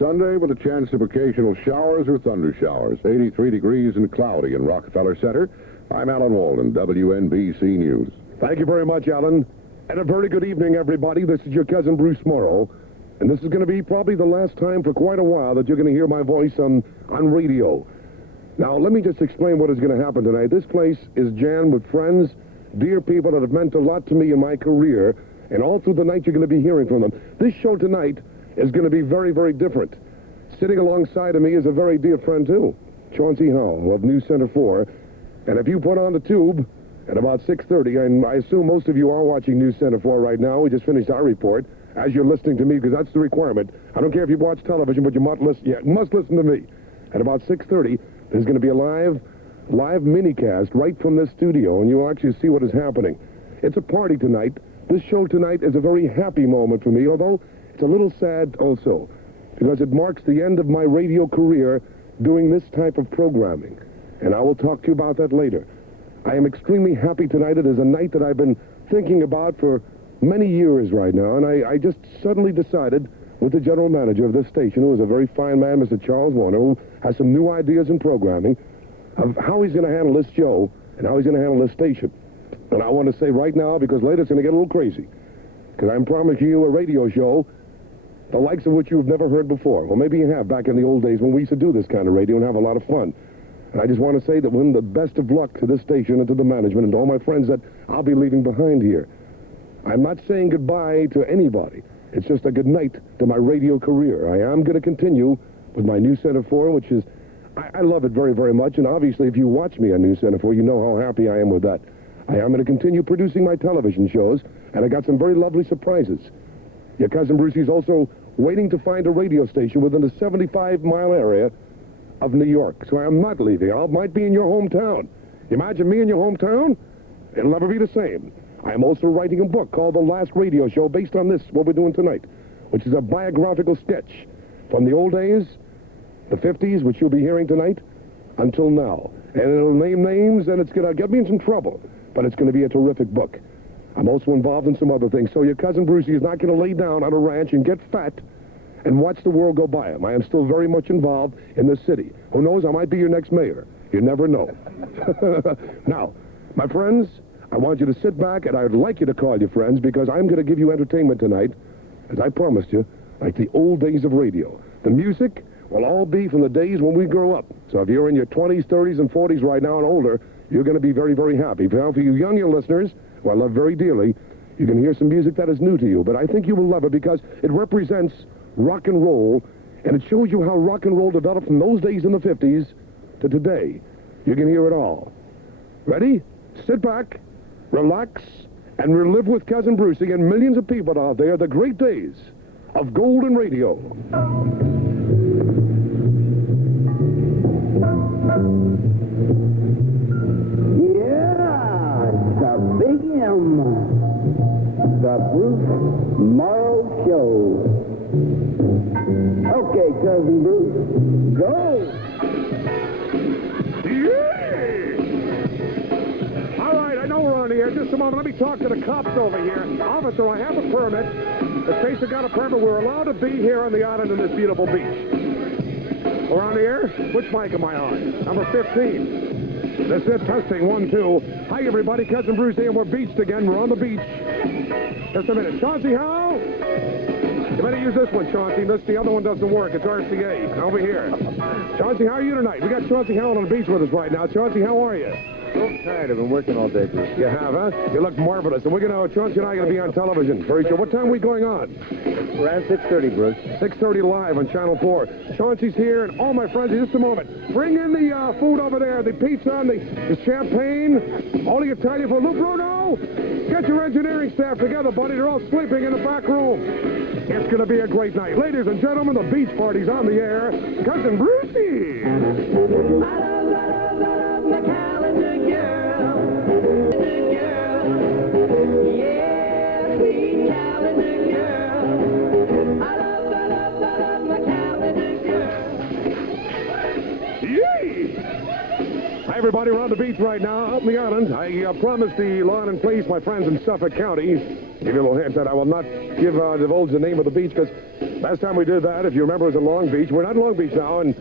Sunday with a chance of occasional showers or thunder showers. 83 degrees and cloudy in Rockefeller Center. I'm Alan Walden, WNBC News. Thank you very much, Alan. And a very good evening, everybody. This is your cousin Bruce Morrow. And this is going to be probably the last time for quite a while that you're going to hear my voice on radio. Now, let me just explain what is going to happen tonight. This place is jammed with friends, dear people that have meant a lot to me in my career. And all through the night, you're going to be hearing from them. This show tonight is going to be very, very different. Sitting alongside of me is a very dear friend, too, Chauncey Howell of News Center 4. And if you put on the tube at about 6:30, and I assume most of you are watching News Center 4 right now. We just finished our report as you're listening to me, because that's the requirement. I don't care if you watch television, but you must listen to me. At about 6:30, there's going to be a live minicast right from this studio, and you'll actually see what is happening. It's a party tonight. This show tonight is a very happy moment for me, although it's a little sad also, because it marks the end of my radio career doing this type of programming. And I will talk to you about that later. I am extremely happy tonight. It is a night that I've been thinking about for many years right now, and I just suddenly decided with the general manager of this station, who is a very fine man, Mr. Charles Warner, who has some new ideas in programming, of how he's going to handle this show and how he's going to handle this station. And I want to say right now, because later it's going to get a little crazy, because I'm promising you a radio show the likes of which you've never heard before. Well, maybe you have back in the old days when we used to do this kind of radio and have a lot of fun. And I just want to say that the best of luck to this station and to the management and to all my friends that I'll be leaving behind here. I'm not saying goodbye to anybody. It's just a good night to my radio career. I am going to continue with my News Center 4, which is, I love it very, very much. And obviously, if you watch me on News Center 4, you know how happy I am with that. I am going to continue producing my television shows, and I got some very lovely surprises. Your cousin Brucie's also waiting to find a radio station within the 75-mile area of New York. So I'm not leaving. I might be in your hometown. Imagine me in your hometown? It'll never be the same. I am also writing a book called The Last Radio Show based on this, what we're doing tonight, which is a biographical sketch from the old days, the 50s, which you'll be hearing tonight, until now. And it'll name names, and it's going to get me in some trouble, but it's going to be a terrific book. I'm also involved in some other things, so your cousin Brucie is not going to lay down on a ranch and get fat and watch the world go by him. I am still very much involved in the city. Who knows, I might be your next mayor. You never know. Now, my friends, I want you to sit back, and I'd like you to call your friends, because I'm going to give you entertainment tonight, as I promised you, like the old days of radio. The music will all be from the days when we grew up. So if you're in your 20s, 30s, and 40s right now and older, you're going to be very, very happy. Now, for you younger listeners, who I love very dearly, you can hear some music that is new to you. But I think you will love it because it represents rock and roll, and it shows you how rock and roll developed from those days in the 50s to today. You can hear it all. Ready? Sit back, relax, and relive with Cousin Brucie and millions of people out there the great days of golden radio. The Bruce Morrow Show. Okay, Cousin Bruce, go! Yeah! All right, I know we're on the air. Just a moment. Let me talk to the cops over here. Officer, I have a permit. The state's got a permit. We're allowed to be here on the island in this beautiful beach. We're on the air? Which mic am I on? Number 15. That's it. Testing. 1, 2. Hi, everybody. Cousin Bruce here. We're beached again. We're on the beach. Just a minute. Chauncey Howell? You better use this one, Chauncey. The other one doesn't work. It's RCA. Over here. Chauncey, how are you tonight? We got Chauncey Howell on the beach with us right now. Chauncey, how are you? So tired. I've been working all day, Bruce. You have, huh? You look marvelous. And we're going to, Chauncey and I are going to be on television. Very sure. What time are we going on? Around 6:30, Bruce. 6:30 live on Channel 4. Chauncey's here, and all my friends, in just a moment. Bring in the food over there, the pizza and the champagne, all the Italian food. Look, Bruno, get your engineering staff together, buddy. They're all sleeping in the back room. It's going to be a great night. Ladies and gentlemen, the beach party's on the air. Cousin Brucie. The calendar girl. Yeah, sweet calendar girl. I love my calendar girl. Yay! Hi, everybody. We're on the beach right now, out in the island. I promised the lawn and police, my friends in Suffolk County, give you a little hint that I will not divulge the name of the beach, because Last time we did that, if you remember, was in Long Beach. We're not in Long Beach now, and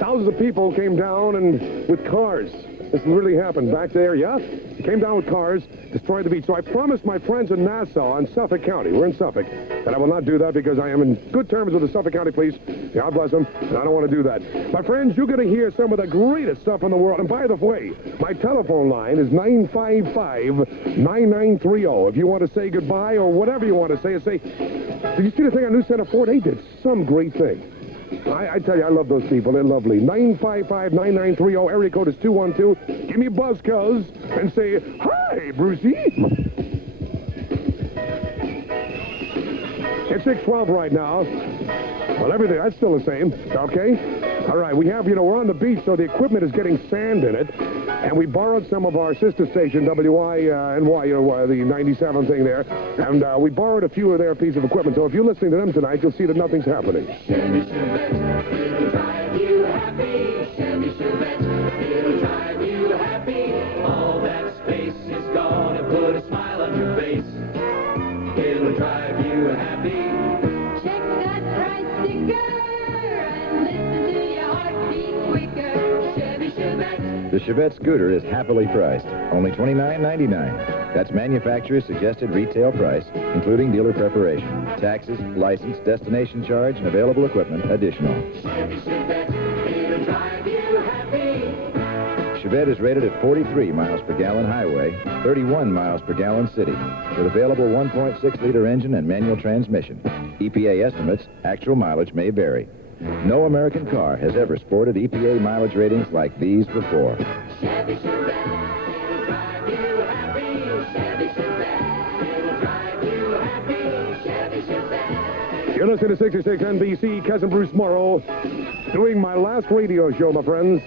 thousands of people came down and with cars. This really happened back there, yeah? They came down with cars, destroyed the beach. So I promised my friends in Nassau in Suffolk County, we're in Suffolk, that I will not do that because I am in good terms with the Suffolk County Police. God bless them, and I don't want to do that. My friends, you're going to hear some of the greatest stuff in the world. And by the way, my telephone line is 955-9930. If you want to say goodbye or whatever you want to say, did you see the thing on New Center Ford? They did some great thing. I tell you, I love those people. They're lovely. 955-9930. Area code is 212. Give me a buzz, cuz, and say, hi, Brucie. It's 6:12 right now. Well, everything, that's still the same, okay? All right, we have, we're on the beach, so the equipment is getting sand in it. And we borrowed some of our sister station, WNBC, the 97 thing there. And we borrowed a few of their pieces of equipment. So if you're listening to them tonight, you'll see that nothing's happening. Chevy Chevette, it'll drive you happy. Chevy Chevette, it'll drive you happy. All that space is gonna put a smile on your face. It'll drive you happy. Check that price sticker and listen to your heartbeat quicker. Chevy Chevette. The Chevette Scooter is happily priced, only $29.99. That's manufacturer's suggested retail price, including dealer preparation, taxes, license, destination charge, and available equipment additional. Chevy Chevette, it'll drive you happy. Chevette is rated at 43 miles per gallon highway, 31 miles per gallon city, with available 1.6-liter engine and manual transmission. EPA estimates actual mileage may vary. No American car has ever sported EPA mileage ratings like these before. Chevy Chevette, it'll drive you happy. Chevy Chevette, it'll drive you happy. Chevy Chevette. You're listening to 66 NBC, Cousin Bruce Morrow, doing my last radio show, my friends.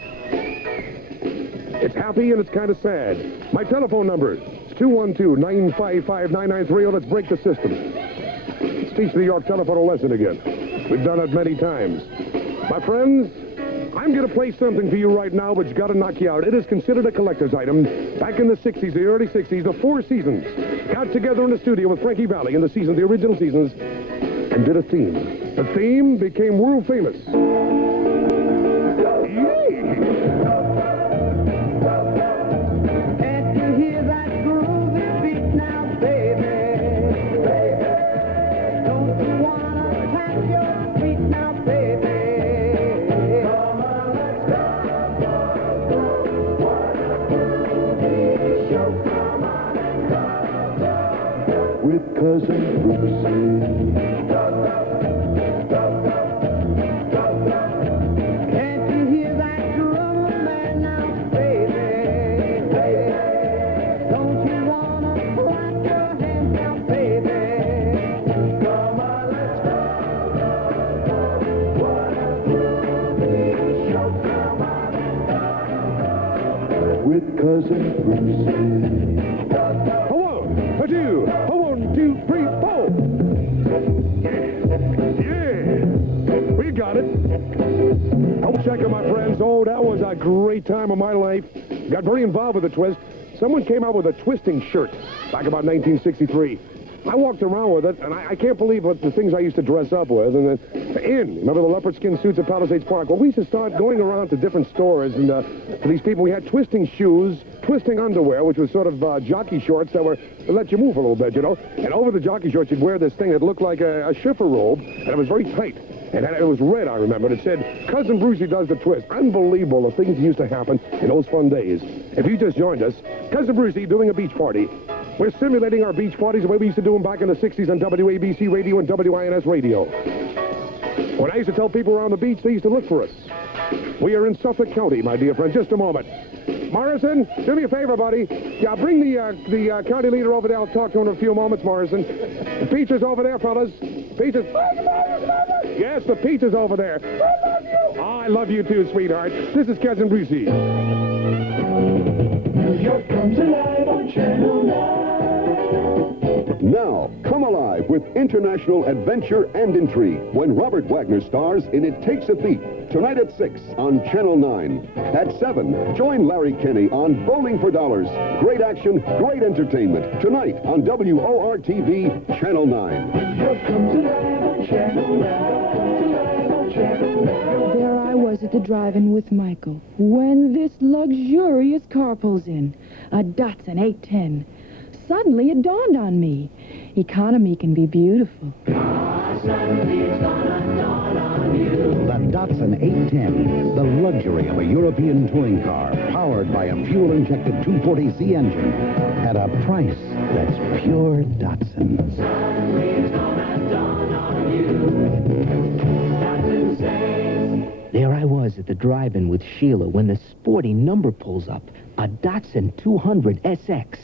It's happy and it's kind of sad. My telephone number is 212-955-9930. Let's break the system. Let's teach the New York telephone a lesson again. We've done it many times. My friends, I'm going to play something for you right now which got to knock you out. It is considered a collector's item. Back in the 60s, the early 60s, the Four Seasons got together in the studio with Frankie Valli in the original seasons, and did a theme. The theme became world famous. Can't you hear that groovy beat now, baby? Don't you wanna tap your feet now, baby? Come on, let's go. What a groovy show. Come on and go. With Cousin Brucie. Can't you hear that drummer man now, baby? Don't you wanna clap your hands now, baby? Come on, let's go. What a groovy show. Come on and go. With Cousin Brucie. A one, a two, a 1, 2, 3, 4. Yeah, we got it. I'll check it, my friends. Oh, that was a great time of my life. Got very involved with the twist. Someone came out with a twisting shirt back about 1963. I walked around with it, and I can't believe what the things I used to dress up with. And then, remember the leopard skin suits at Palisades Park? Well, we used to start going around to different stores, and for these people, we had twisting shoes, twisting underwear, which was sort of jockey shorts that let you move a little bit, And over the jockey shorts, you'd wear this thing that looked like a Schiffer robe, and it was very tight. And it was red, I remember. It said, Cousin Brucie does the twist. Unbelievable, the things that used to happen in those fun days. If you just joined us, Cousin Brucie doing a beach party. We're simulating our beach parties the way we used to do them back in the 60s on WABC radio and WINS radio. When I used to tell people around the beach, they used to look for us. We are in Suffolk County, my dear friend. Just a moment. Morrison, do me a favor, buddy. Yeah, bring the county leader over there. I'll talk to him in a few moments, Morrison. The Peaches over there, fellas. Peaches. Yes, the Peaches over there. I love you. Oh, I love you too, sweetheart. This is Cousin Brucie. New York comes alive on Channel 9. Now, come alive with international adventure and intrigue when Robert Wagner stars in It Takes a Thief. Tonight at 6 on Channel 9. At 7, join Larry Kenny on Bowling for Dollars. Great action, great entertainment. Tonight on WOR-TV, Channel 9. There I was at the drive-in with Michael when this luxurious car pulls in. A Datsun 810. Suddenly it dawned on me. Economy can be beautiful. Suddenly it's gonna dawn on you. The Datsun 810, the luxury of a European touring car, powered by a fuel-injected 240Z engine, at a price that's pure Datsun. Suddenly it's gonna dawn on you. Datsun says. There I was at the drive-in with Sheila when the sporty number pulls up. A Datsun 200 SX.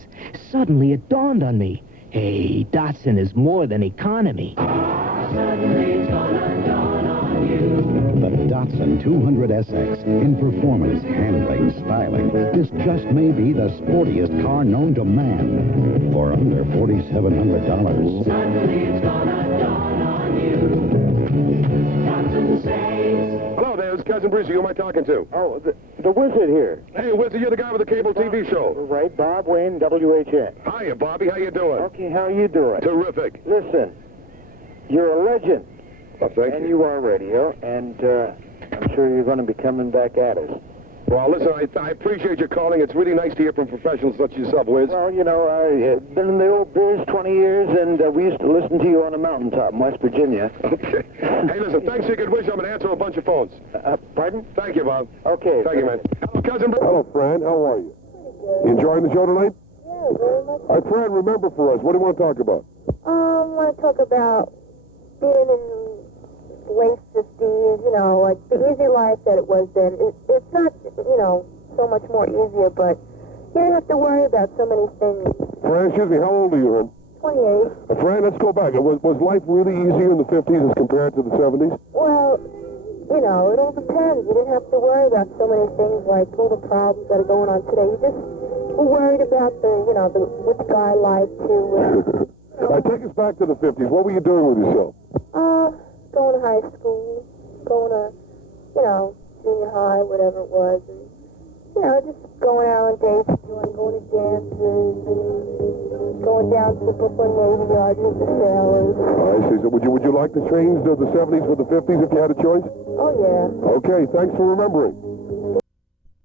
Suddenly it dawned on me. Hey, Datsun is more than economy. Suddenly it's gonna dawn on you. The Datsun 200 SX. In performance, handling, styling, this just may be the sportiest car known to man. For under $4,700. Suddenly it's gonna dawn on you. Datsun says. Hello there, it's Cousin Brucie. Who am I talking to? Oh, the Wizard here. Hey, Wizard, you're the guy with the cable TV show. Right, Bob Wayne, WHN. Hiya, Bobby. How you doing? Okay, how are you doing? Terrific. Listen, you're a legend. Well, thank And you. you are radio, and I'm sure you're going to be coming back at us. Well, listen, I appreciate your calling. It's really nice to hear from professionals such as yourself, Wiz. Well, you know, I've been in the old biz 20 years, and we used to listen to you on a mountaintop in West Virginia. Okay. Hey, listen, thanks for your good wish. I'm going to answer a bunch of phones. Pardon? Thank you, Bob. Okay. Thank you, man. Hello, Cousin Brucie. Hello, Fran. How are you? You enjoying the show tonight? Yeah, very much. All right, Fran, remember for us. What do you want to talk about? I want to talk about being in late 50s, you know, like the easy life that it was then. It's not, you know, so much more easier, but you don't have to worry about so many things. Fran, excuse me, how old are you, hon? 28. Fran, let's go back. Was life really easier in the 50s as compared to the 70s? Well, you know, it all depends. You didn't have to worry about so many things like all the problems that are going on today. You just were worried about which guy liked to. All right, take us back to the 50s. What were you doing with yourself? Going to high school, going to, junior high, whatever it was, and, just going out on dates, going to dances, and going down to the Brooklyn Navy Yard with the sailors. I see. So would you like to change the 70s with the 50s if you had a choice? Oh, yeah. Okay, thanks for remembering.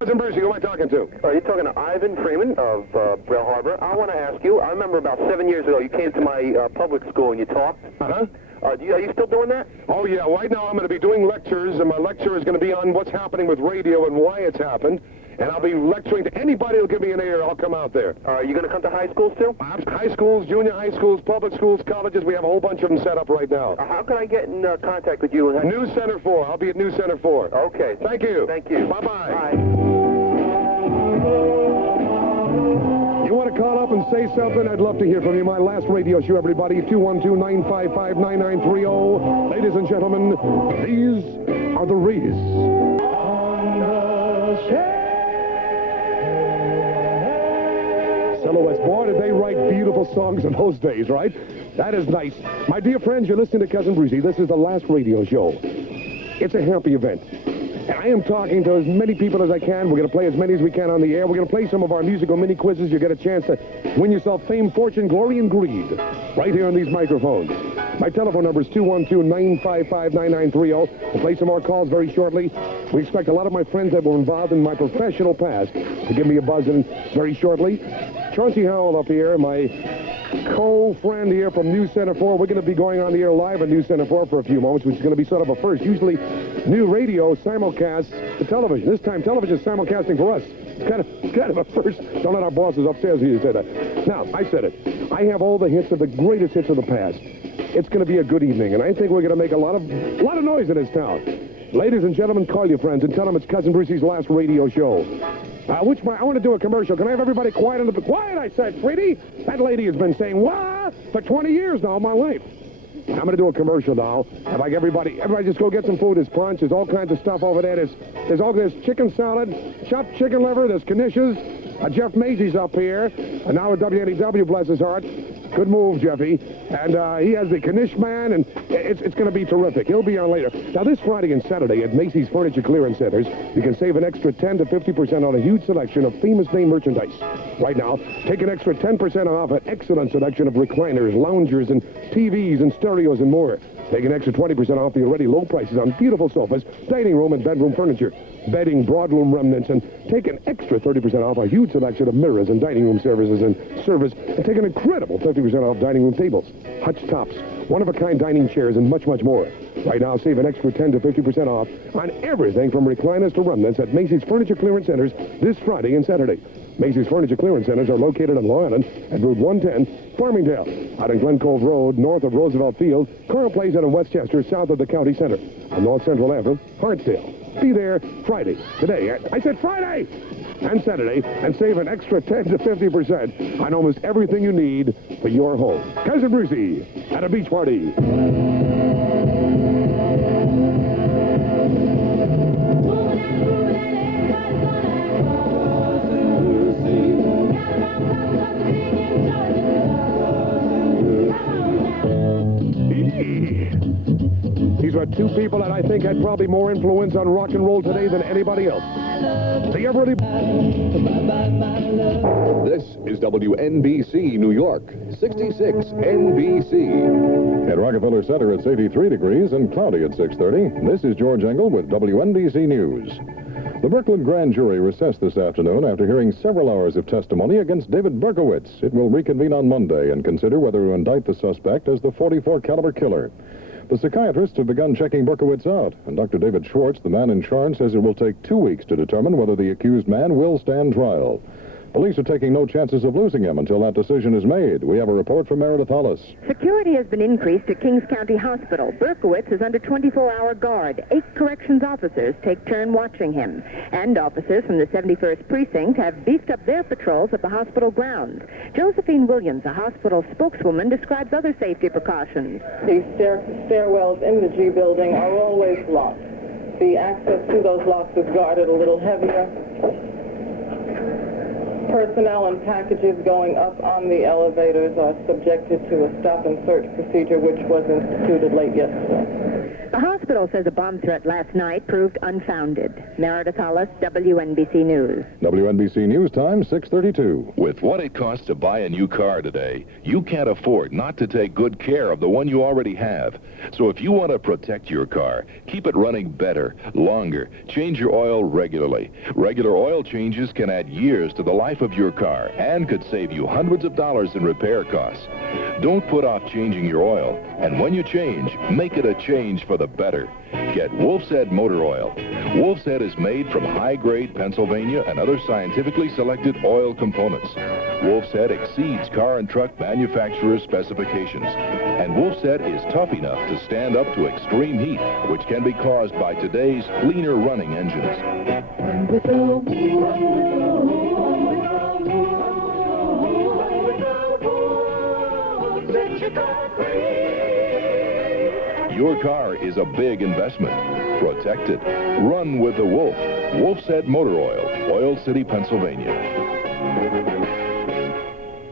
Cousin Brucie, who am I talking to? You're talking to Ivan Freeman of Braille Harbor. I want to ask you, I remember about 7 years ago, you came to my public school and you talked. Uh-huh. Are you still doing that? Oh, yeah. Right now I'm going to be doing lectures, and my lecture is going to be on what's happening with radio and why it's happened. And I'll be lecturing to anybody who'll give me an ear. I'll come out there. Are you going to come to high schools, too? High schools, junior high schools, public schools, colleges. We have a whole bunch of them set up right now. How can I get in contact with you? News Center 4. I'll be at News Center 4. Okay. Thank you. Thank you. Bye-bye. Bye. You want to call up and say something? I'd love to hear from you. My last radio show, everybody, 212-955-9930. Ladies and gentlemen, these are the Rees. Silhouettes, boy, did they write beautiful songs in those days, right? That is nice. My dear friends, you're listening to Cousin Brucie. This is the last radio show. It's a happy event. And I am talking to as many people as I can. We're going to play as many as we can on the air. We're going to play some of our musical mini quizzes. You get a chance to win yourself fame, fortune, glory, and greed right here on these microphones. My telephone number is 212-955-9930. We'll play some more calls very shortly. We expect a lot of my friends that were involved in my professional past to give me a buzz in very shortly. Chauncey Howell up here, my co-friend here from News Center 4. We're going to be going on the air live at News Center 4 for a few moments, which is going to be sort of a first. Usually, new radio simulcasts to television. This time, television is simulcasting for us. It's kind of a first. Don't let our bosses upstairs hear you say that. Now, I said it. I have all the hits of the greatest hits of the past. It's going to be a good evening, and I think we're going to make a lot of noise in this town. Ladies and gentlemen, call your friends and tell them it's Cousin Brucie's last radio show. I want to do a commercial. Can I have everybody quiet on the... Quiet, I said, sweetie! That lady has been saying, what? For 20 years now of my life. I'm going to do a commercial now. I'd like everybody just go get some food. There's punch. There's all kinds of stuff over there. There's chicken salad, chopped chicken liver. There's knishes. Jeff Macy's up here. And now with WNEW, bless his heart. Good move, Jeffy. And he has the Knish man, and it's going to be terrific. He'll be on later. Now, this Friday and Saturday at Macy's Furniture Clearance Centers, you can save an extra 10 to 50% on a huge selection of famous name merchandise. Right now, take an extra 10% off an excellent selection of recliners, loungers, and TVs and stereos and more. Take an extra 20% off the already low prices on beautiful sofas, dining room and bedroom furniture, bedding, broadloom remnants, and take an extra 30% off a huge selection of mirrors and dining room services and take an incredible 50% off dining room tables, hutch tops, one-of-a-kind dining chairs, and much, much more. Right now, save an extra 10 to 50% off on everything from recliners to remnants at Macy's Furniture Clearance Centers this Friday and Saturday. Macy's Furniture Clearance Centers are located on Long Island at Route 110, Farmingdale, out on Glen Cove Road, north of Roosevelt Field, Carl Place, and in Westchester, south of the county center, on North Central Avenue, Hartsdale. Be there Friday, today. I said Friday! And Saturday, and save an extra 10 to 50% on almost everything you need for your home. Cousin Brucie at a beach party. These were two people that I think had probably more influence on rock and roll today than anybody else. The Everly. This is WNBC New York, 66 NBC. At Rockefeller Center, it's 83 degrees and cloudy at 6:30. This is George Engel with WNBC News. The Brooklyn grand jury recessed this afternoon after hearing several hours of testimony against David Berkowitz. It will reconvene on Monday and consider whether to indict the suspect as the .44 caliber killer. The psychiatrists have begun checking Berkowitz out, and Dr. David Schwartz, the man in charge, says it will take 2 weeks to determine whether the accused man will stand trial. Police are taking no chances of losing him until that decision is made. We have a report from Meredith Hollis. Security has been increased at Kings County Hospital. Berkowitz is under 24-hour guard. 8 corrections officers take turn watching him. And officers from the 71st Precinct have beefed up their patrols at the hospital grounds. Josephine Williams, a hospital spokeswoman, describes other safety precautions. The stairwells in the G building are always locked. The access to those locks is guarded a little heavier. Personnel and packages going up on the elevators are subjected to a stop and search procedure which was instituted late yesterday. The hospital says a bomb threat last night proved unfounded. Meredith Hollis, WNBC News. WNBC News Time, 6:32. With what it costs to buy a new car today, you can't afford not to take good care of the one you already have. So if you want to protect your car, keep it running better, longer, change your oil regularly. Regular oil changes can add years to the life of your car and could save you hundreds of dollars in repair costs. Don't put off changing your oil, and when you change, make it a change for the better. Get Wolf's Head Motor Oil. Wolf's Head is made from high-grade Pennsylvania and other scientifically selected oil components. Wolf's Head exceeds car and truck manufacturers' specifications. And Wolf's Head is tough enough to stand up to extreme heat, which can be caused by today's cleaner-running engines. Your car is a big investment. Protect it. Run with the Wolf. Wolf's Head Motor Oil, Oil City, Pennsylvania.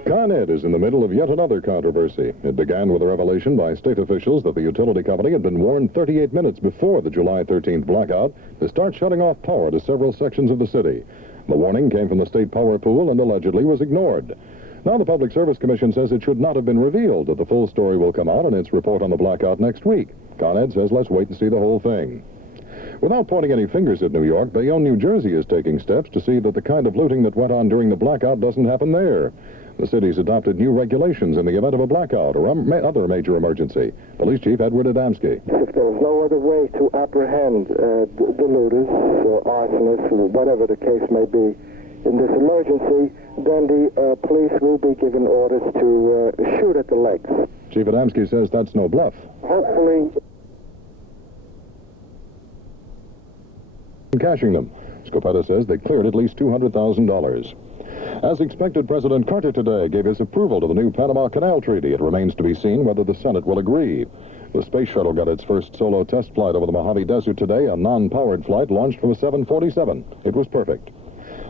Con Ed is in the middle of yet another controversy. It began with a revelation by state officials that the utility company had been warned 38 minutes before the July 13th blackout to start shutting off power to several sections of the city. The warning came from the state power pool and allegedly was ignored. Now the Public Service Commission says it should not have been revealed, that the full story will come out in its report on the blackout next week. Con Ed says let's wait and see the whole thing. Without pointing any fingers at New York, Bayonne, New Jersey is taking steps to see that the kind of looting that went on during the blackout doesn't happen there. The city's adopted new regulations in the event of a blackout or other major emergency. Police Chief Edward Adamski. If there's no other way to apprehend the looters, arsonists, whatever the case may be, in this emergency, then the police will be given orders to shoot at the legs. Chief Adamski says that's no bluff. Hopefully... cashing them. Scopetta says they cleared at least $200,000. As expected, President Carter today gave his approval to the new Panama Canal Treaty. It remains to be seen whether the Senate will agree. The space shuttle got its first solo test flight over the Mojave Desert today, a non-powered flight launched from a 747. It was perfect.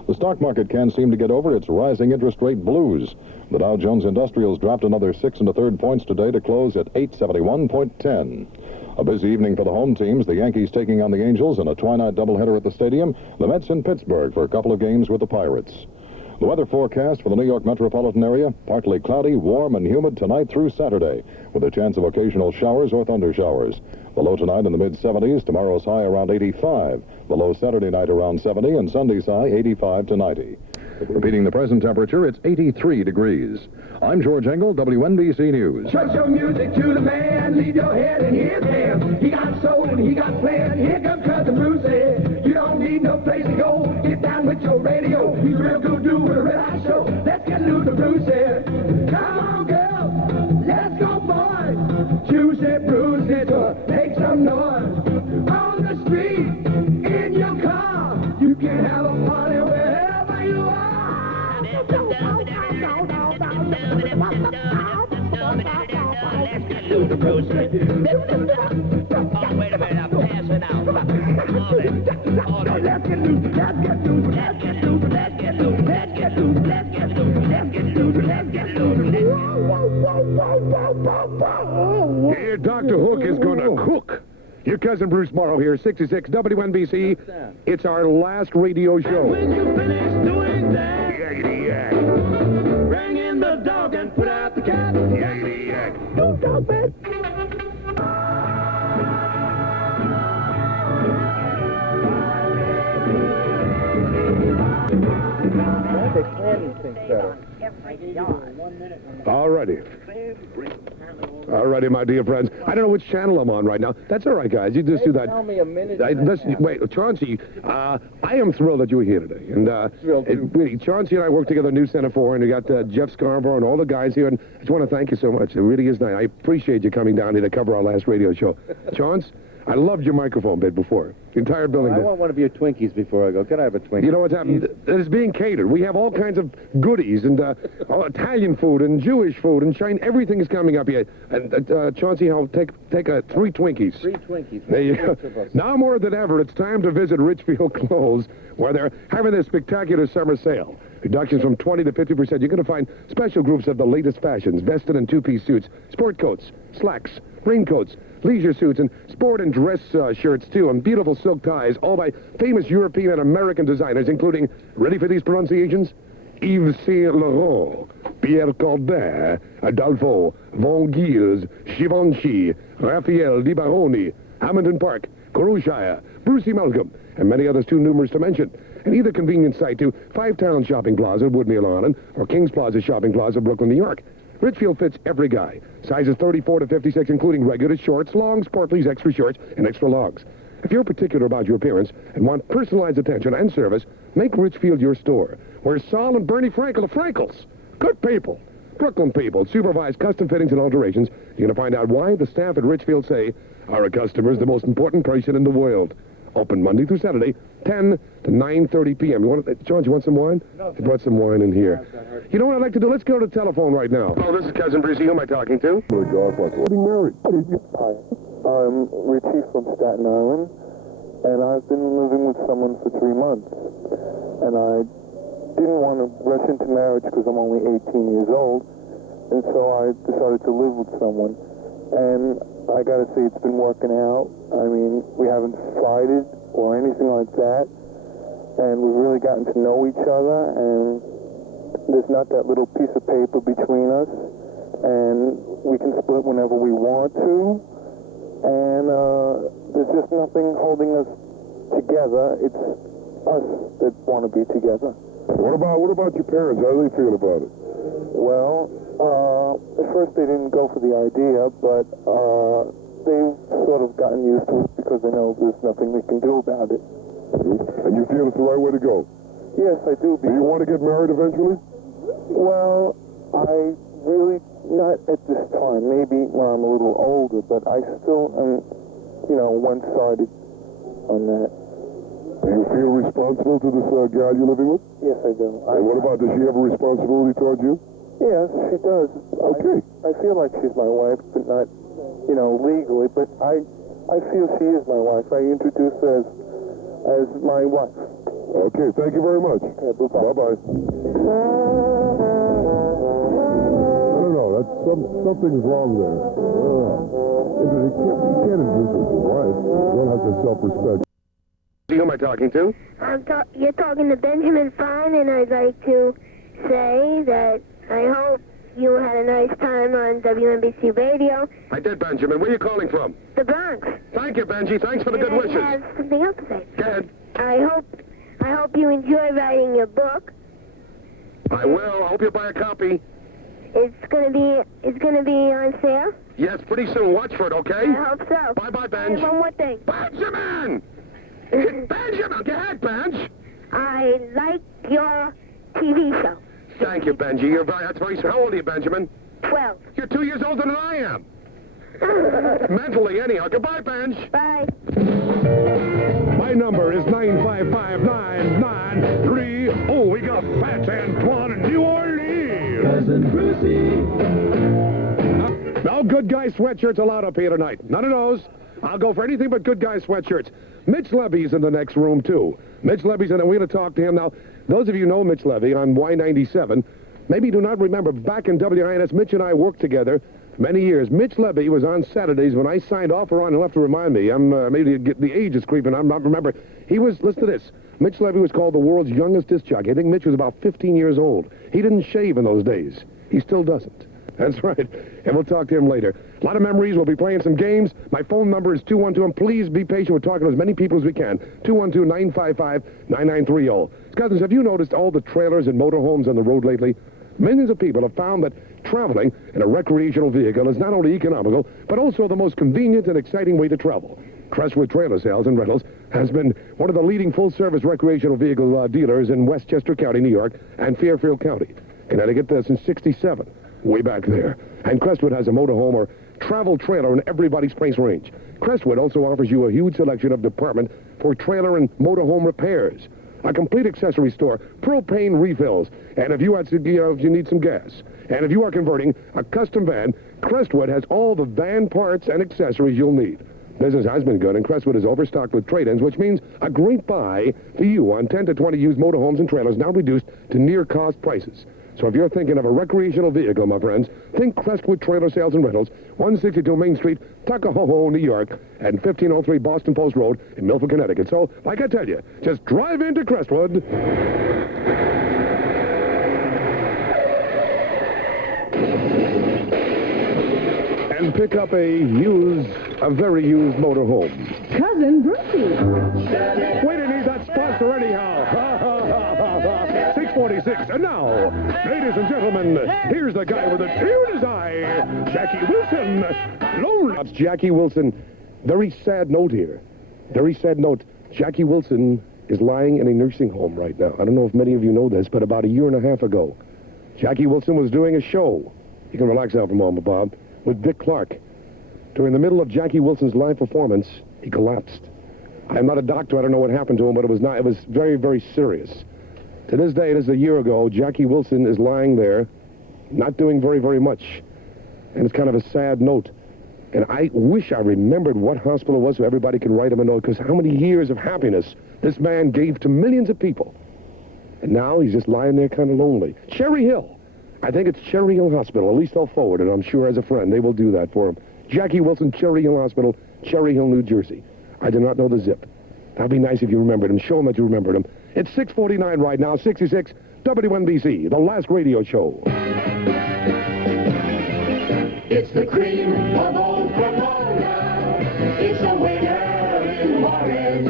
The stock market can't seem to get over its rising interest rate blues. The Dow Jones Industrials dropped another 6 1/3 points today to close at 871.10. A busy evening for the home teams. The Yankees taking on the Angels in a twilight doubleheader at the stadium. The Mets in Pittsburgh for a couple of games with the Pirates. The weather forecast for the New York metropolitan area, partly cloudy, warm, and humid tonight through Saturday, with a chance of occasional showers or thunder showers. The low tonight in the mid-70s, tomorrow's high around 85. The low Saturday night around 70, and Sunday's high 85 to 90. Repeating the present temperature, it's 83 degrees. I'm George Engel, WNBC News. Show some music to the man, leave your head in his hands. He got soul and he got plan. Here comes Cousin Brucie. You don't need no place to go. Get down with your radio. He's real good doing a red eye show. Let's get loose to Brucie. Come on, girl. Let's go, boys. Choose it, Brucie, to make some noise. On the street, in your car, you can have a party wherever you are. Oh, wait a minute, I'm passing out. Let's get loose, let's get loose, let's get loose, let's get loose, let's get loose, let's get loose, let's get loose, let's get loose. Here, Dr. Hook is going to cook. Your cousin Bruce Morrow here, 66 WNBC. It's our last radio show. When you finish doing that, Yakety yak. bring in the dog and put out the cat. Yakety yak. No dog, man. They plan these things better. All righty, my dear friends. I don't know which channel I'm on right now. That's all right, guys. You just do that. Tell me a minute. Wait, Chauncey, I am thrilled that you were here today. And really, Chauncey and I work together at News Center 4, and we got Jeff Scarborough and all the guys here. And I just want to thank you so much. It really is nice. I appreciate you coming down here to cover our last radio show. Chauncey, I loved your microphone bit before. The entire building I did. want one of your Twinkies before I go. Can I have a Twinkie? You know what's happened? It's being catered. We have all kinds of goodies and Italian food and Jewish food and Chinese. Everything is coming up here. And Chauncey, I'll take 3 Twinkies. 3 Twinkies. There you go. Now more than ever, it's time to visit Richfield Clothes, where they're having their spectacular summer sale. Reductions from 20 to 50%. You're going to find special groups of the latest fashions, vested and two-piece suits, sport coats, slacks, raincoats, leisure suits, and sport and dress shirts, too, and beautiful silk ties, all by famous European and American designers, including, ready for these pronunciations? Yves Saint Laurent, Pierre Cardin, Adolfo, Von Gils, Givenchy, Raphael Di Baroni, Hamilton Park, Coruscant, Brucie Malcolm, and many others too numerous to mention. And either convenient site to Five Town Shopping Plaza, Woodmere Island, or Kings Plaza Shopping Plaza, Brooklyn, New York. Richfield fits every guy. Sizes 34 to 56, including regular shorts, longs, portleys, extra shorts, and extra longs. If you're particular about your appearance and want personalized attention and service, make Richfield your store, where Saul and Bernie Frankel are Frankels. Good people. Brooklyn people. Supervise custom fittings and alterations. You're going to find out why the staff at Richfield say our customer is the most important person in the world. Open Monday through Saturday, 10 to 9:30 p.m. George, you want some wine? No, I brought some wine in here. You know what I'd like to do? Let's go to the telephone right now. Oh, this is Cousin Brucie. Who am I talking to? Getting married. Hi, I'm Richie from Staten Island, and I've been living with someone for 3 months. And I didn't want to rush into marriage because I'm only 18 years old, and so I decided to live with someone. And I gotta say, it's been working out. I mean, we haven't fighted or anything like that, and we've really gotten to know each other, and there's not that little piece of paper between us, and we can split whenever we want to, and there's just nothing holding us together. It's us that want to be together. What about your parents? How do they feel about it? Well, at first they didn't go for the idea, but they've sort of gotten used to it because they know there's nothing they can do about it. And you feel it's the right way to go? Yes, I do. Do you want to get married eventually? Well, I really, not at this time. Maybe when I'm a little older, but I still am, one-sided on that. Do you feel responsible to this gal you're living with? Yes, I do. And what about, does she have a responsibility towards you? Yes, she does. Okay. I feel like she's my wife, but not, legally. But I feel she is my wife. I introduce her as my wife. Okay, thank you very much. Bye-bye. I don't know. Something's wrong there. You can't introduce her to your wife. You don't have the self-respect. Who am I talking to? You're talking to Benjamin Fine, and I'd like to say that I hope you had a nice time on WNBC Radio. I did, Benjamin. Where are you calling from? The Bronx. Thank you, Benji. Thanks for the good And wishes. I have something else to say. Go ahead. I hope you enjoy writing your book. I will. I hope you buy a copy. It's gonna be on sale. Yes, pretty soon. Watch for it, okay? I hope so. Bye-bye, Benj. And one more thing. Benjamin! Benjamin, go ahead, Benj. I like your TV show. Thank you, Benji. That's very... How old are you, Benjamin? 12. You're 2 years older than I am. Mentally, anyhow. Goodbye, Benj. Bye. My number is 955-993. Oh, we got Fats Antoine in New Orleans. Cousin Brucie. No good guy sweatshirts allowed up here tonight. None of those. I'll go for anything but good guy sweatshirts. Mitch Levy's in the next room, too. Mitch Levy's in, and we're going to talk to him. Now, those of you who know Mitch Levy on Y97 maybe do not remember back in WINS, Mitch and I worked together many years. Mitch Levy was on Saturdays when I signed off or on. You'll have to remind me. Maybe the age is creeping. I'm not remember. He was, listen to this. Mitch Levy was called the world's youngest disc jockey. I think Mitch was about 15 years old. He didn't shave in those days. He still doesn't. That's right. And we'll talk to him later. A lot of memories. We'll be playing some games. My phone number is 212, and please be patient. We're talking to as many people as we can. 212-955-9930. Cousins, have you noticed all the trailers and motorhomes on the road lately? Millions of people have found that traveling in a recreational vehicle is not only economical, but also the most convenient and exciting way to travel. Crestwood Trailer Sales and Rentals has been one of the leading full-service recreational vehicle dealers in Westchester County, New York, and Fairfield County, Connecticut, since '67. Way back there. And Crestwood has a motorhome or travel trailer in everybody's price range. Crestwood also offers you a huge selection of department for trailer and motorhome repairs, a complete accessory store, propane refills, and if you need some gas, and if you are converting a custom van, Crestwood has all the van parts and accessories you'll need. Business has been good, and Crestwood is overstocked with trade-ins, which means a great buy for you on 10 to 20 used motorhomes and trailers, now reduced to near-cost prices. So if you're thinking of a recreational vehicle, my friends, think Crestwood Trailer Sales and Rentals, 162 Main Street, Tuckahoe, New York, and 1503 Boston Post Road in Milford, Connecticut. So, like I tell you, just drive into Crestwood. And pick up a very used motorhome. Cousin Brucie. We didn't need that sponsor anyhow. 646. And now, ladies and gentlemen, here's the guy with a tear in his eye, Jackie Wilson. Lonely. That's Jackie Wilson. Very sad note here. Very sad note. Jackie Wilson is lying in a nursing home right now. I don't know if many of you know this, but about a year and a half ago, Jackie Wilson was doing a show. You can relax out for a moment, Bob. With Dick Clark. During the middle of Jackie Wilson's live performance, he collapsed. I'm not a doctor. I don't know what happened to him, but it was very, very serious. To this day, this is a year ago, Jackie Wilson is lying there, not doing very, very much. And it's kind of a sad note. And I wish I remembered what hospital it was so everybody can write him a note, because how many years of happiness this man gave to millions of people. And now he's just lying there kind of lonely. Cherry Hill. I think it's Cherry Hill Hospital. At least I'll forward it. I'm sure as a friend they will do that for him. Jackie Wilson, Cherry Hill Hospital, Cherry Hill, New Jersey. I do not know the zip. That'd be nice if you remembered him. Show him that you remembered him. It's 6:49 right now, 66, WNBC, the last radio show. It's the cream of old Cremona. It's a winner in Juarez.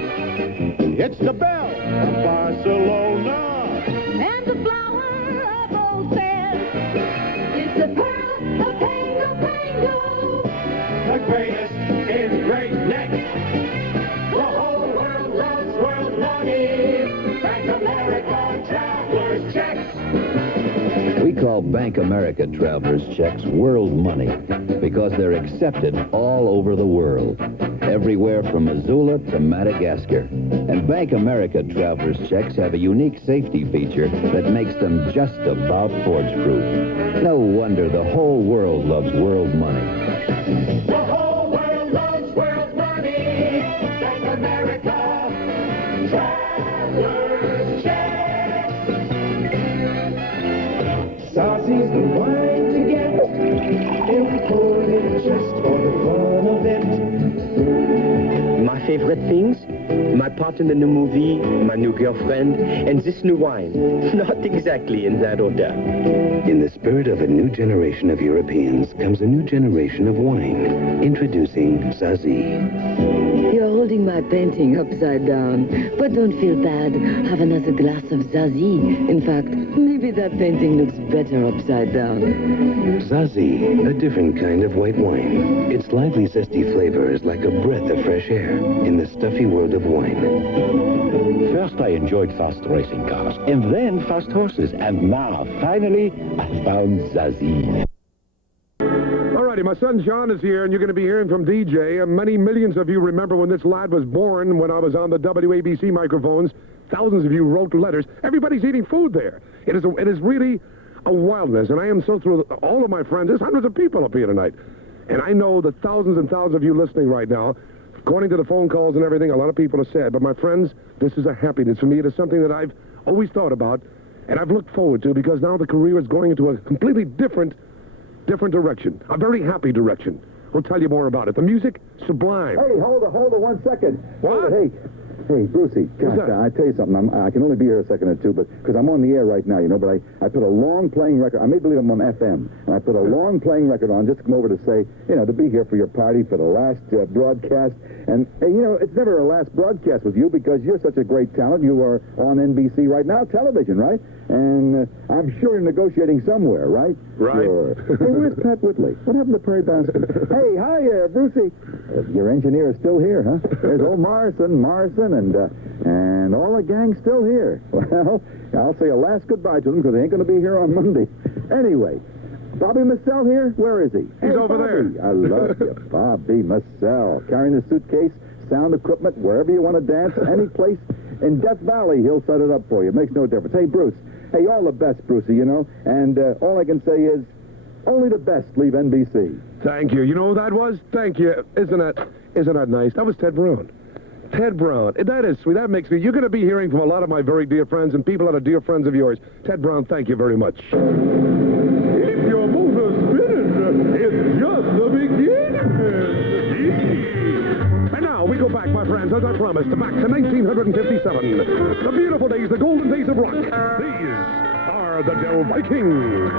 It's the belle of Barcelona. And the flower of old Fez. It's the pearl of Pango Pango. The greatest in Great Neck. The whole world loves world money. Bank America Traveler's Checks. We call Bank America Traveler's Checks world money because they're accepted all over the world, everywhere from Missoula to Madagascar. And Bank America Traveler's Checks have a unique safety feature that makes them just about forge-proof. No wonder the whole world loves world money. The whole world loves world money. Bank America Traveler's favorite things? My part in the new movie, my new girlfriend, and this new wine. Not exactly in that order. In the spirit of a new generation of Europeans comes a new generation of wine. Introducing Zazie. You're holding my painting upside down. But don't feel bad. Have another glass of Zazie. In fact, maybe that painting looks better upside down. Zazie, a different kind of white wine. Its lively, zesty flavor is like a breath of fresh air in the stuffy world of wine. First, I enjoyed fast racing cars, and then fast horses, and now, finally, I found Zazie. All righty, my son John is here, and you're going to be hearing from DJ. And many millions of you remember when this lad was born, when I was on the WABC microphones. Thousands of you wrote letters. Everybody's eating food there. It is really a wildness, and I am so thrilled. All of my friends, there's hundreds of people up here tonight. And I know that thousands and thousands of you listening right now, according to the phone calls and everything, a lot of people are sad. But my friends, this is a happiness for me. It is something that I've always thought about, and I've looked forward to, because now the career is going into a completely different direction. A very happy direction. We'll tell you more about it. The music, sublime. Hey, hold it 1 second. What? Hey, Brucie, What's that? I tell you something. I can only be here a second or two, but because I'm on the air right now, you know. But I put a long playing record. I may believe I'm on FM, and I put a long playing record on just to come over to say, you know, to be here for your party for the last broadcast. And you know, it's never a last broadcast with you because you're such a great talent. You are on NBC right now, television, right? And I'm sure you're negotiating somewhere, right? Right. Sure. Hey, where's Pat Whitley? What happened to Perry Baskin? Hey, hi, Brucie. Your engineer is still here, huh? There's old Morrison, and all the gang's still here. Well, I'll say a last goodbye to them because they ain't going to be here on Monday. Anyway, Bobby Massell here? Where is he? He's over Bobby. there. I love you, Bobby Massell. Carrying the suitcase, sound equipment, wherever you want to dance, any place in Death Valley, he'll set it up for you. It makes no difference. Hey, Bruce. Hey, all the best, Brucie, you know. And all I can say is, only the best leave NBC. Thank you. You know who that was? Thank you. Isn't that nice? That was Ted Brown. Ted Brown. That is sweet. That makes me... You're going to be hearing from a lot of my very dear friends and people that are dear friends of yours. Ted Brown, thank you very much. If your motor's spinning, it's just the beginning. And now we go back, my friends, as I promised, back to 1957. The beautiful days, the golden days of rock. These are the Del Vikings.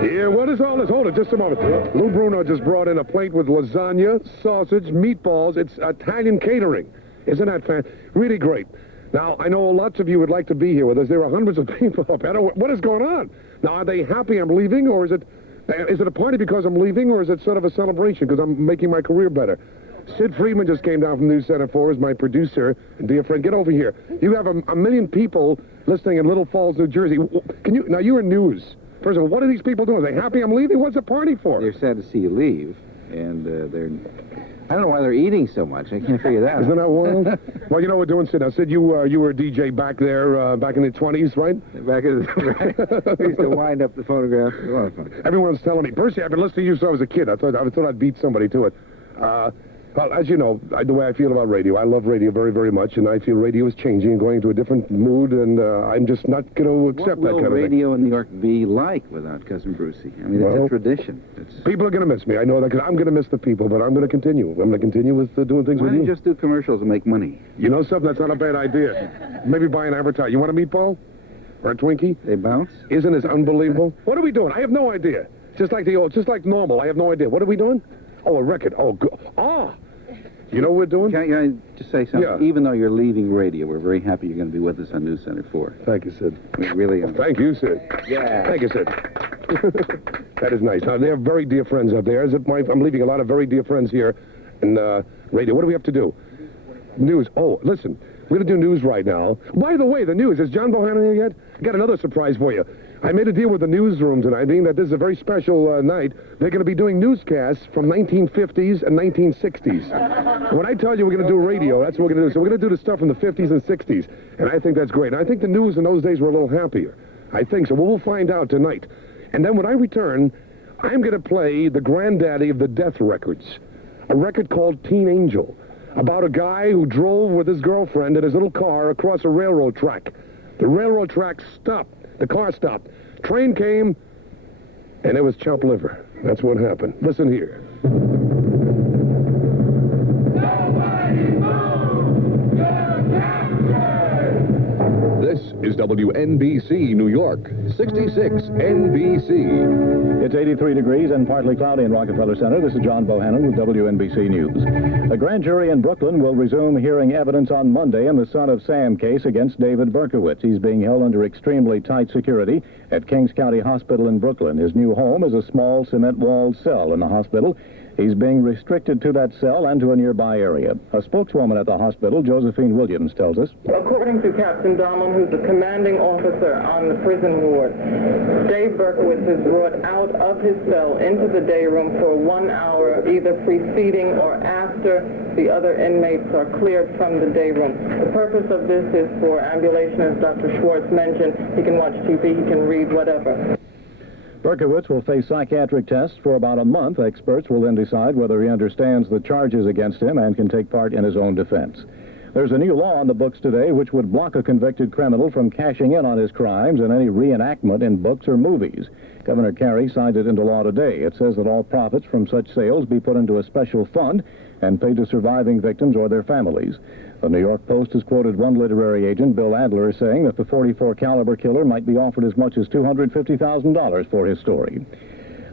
Here, what is all this? Hold it just a moment. Lou Bruno just brought in a plate with lasagna, sausage, meatballs. It's Italian catering. Isn't that really great? Now, I know lots of you would like to be here with us. There are hundreds of people up. I don't know what is going on. Now, are they happy I'm leaving, or is it a party because I'm leaving, or is it sort of a celebration because I'm making my career better? Sid Friedman just came down from News Center 4 as my producer and dear friend. Get over here. You have a million people listening in Little Falls, New Jersey. Now, you're in news. First of all, what are these people doing? Are they happy I'm leaving? What's the party for? They're sad to see you leave, and I don't know why they're eating so much. I can't figure that out. Isn't that wild? Well, you know what we're doing, Sid. Now, Sid, you were a DJ back there, back in the 20s, right? Back in the... Right. We used to wind up the phonograph. A lot of fun. Everyone's telling me. Personally, I've been listening to you since I was a kid. I thought I'd beat somebody to it. Well, as you know, the way I feel about radio, I love radio very, very much, and I feel radio is changing and going into a different mood, and I'm just not going to accept that kind of thing. What will radio in New York be like without Cousin Brucie? I mean, it's a tradition. People are going to miss me. I know that because I'm going to miss the people, but I'm going to continue. I'm going to continue with doing things Why with don't you. you just do commercials and make money? You know something? That's not a bad idea. Maybe buy an advertisement. You want a meatball? Or a Twinkie? They bounce? Isn't this unbelievable? What are we doing? I have no idea. Just like normal. I have no idea. What are we doing? Oh, a record. Oh, good. Ah! You know what we're doing? Can I just say something? Yeah. Even though you're leaving radio, we're very happy you're going to be with us on News Center 4. Thank you, Sid. We really are. Thank you, Sid. Yeah. Thank you, Sid. That is nice. Now, they're very dear friends up there. I'm leaving a lot of very dear friends here in radio. What do we have to do? News. Oh, listen. We're going to do news right now. By the way, the news. Is John Bohannon here yet? I got another surprise for you. I made a deal with the newsroom tonight, being that this is a very special night. They're going to be doing newscasts from 1950s and 1960s. When I tell you we're going to do radio, that's what we're going to do. So we're going to do the stuff from the 50s and 60s, and I think that's great. And I think the news in those days were a little happier. I think so. We'll find out tonight. And then when I return, I'm going to play the granddaddy of the death records, a record called Teen Angel, about a guy who drove with his girlfriend in his little car across a railroad track. The railroad track stopped. The car stopped. Train came, and it was chopped liver. That's what happened. Listen here. Nobody is WNBC New York, 66 NBC. It's 83 degrees and partly cloudy in Rockefeller Center. This is John Bohannon with WNBC News. A grand jury in Brooklyn will resume hearing evidence on Monday in the Son of Sam case against David Berkowitz. He's being held under extremely tight security at Kings County Hospital in Brooklyn. His new home is a small cement-walled cell in the hospital. He's being restricted to that cell and to a nearby area. A spokeswoman at the hospital, Josephine Williams, tells us. According to Captain Donald, who's the commanding officer on the prison ward, Dave Berkowitz is brought out of his cell into the day room for 1 hour, either preceding or after the other inmates are cleared from the day room. The purpose of this is for ambulation, as Dr. Schwartz mentioned. He can watch TV, he can read, whatever. Berkowitz will face psychiatric tests for about a month. Experts will then decide whether he understands the charges against him and can take part in his own defense. There's a new law on the books today which would block a convicted criminal from cashing in on his crimes in any reenactment in books or movies. Governor Carey signed it into law today. It says that all profits from such sales be put into a special fund and paid to surviving victims or their families. The New York Post has quoted one literary agent, Bill Adler, saying that the .44 caliber killer might be offered as much as $250,000 for his story.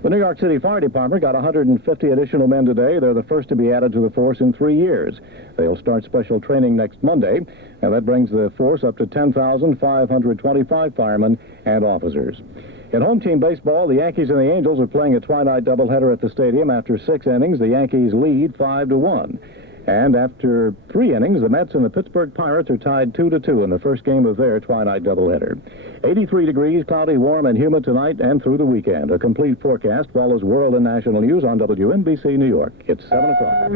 The New York City Fire Department got 150 additional men today. They're the first to be added to the force in 3 years. They'll start special training next Monday, and that brings the force up to 10,525 firemen and officers. In home team baseball, the Yankees and the Angels are playing a twilight doubleheader at the stadium. After 6 innings, the Yankees lead 5-1. And after 3 innings, the Mets and the Pittsburgh Pirates are tied 2-2 in the first game of their twilight doubleheader. 83 degrees, cloudy, warm, and humid tonight and through the weekend. A complete forecast follows world and national news on WNBC New York. It's 7 o'clock.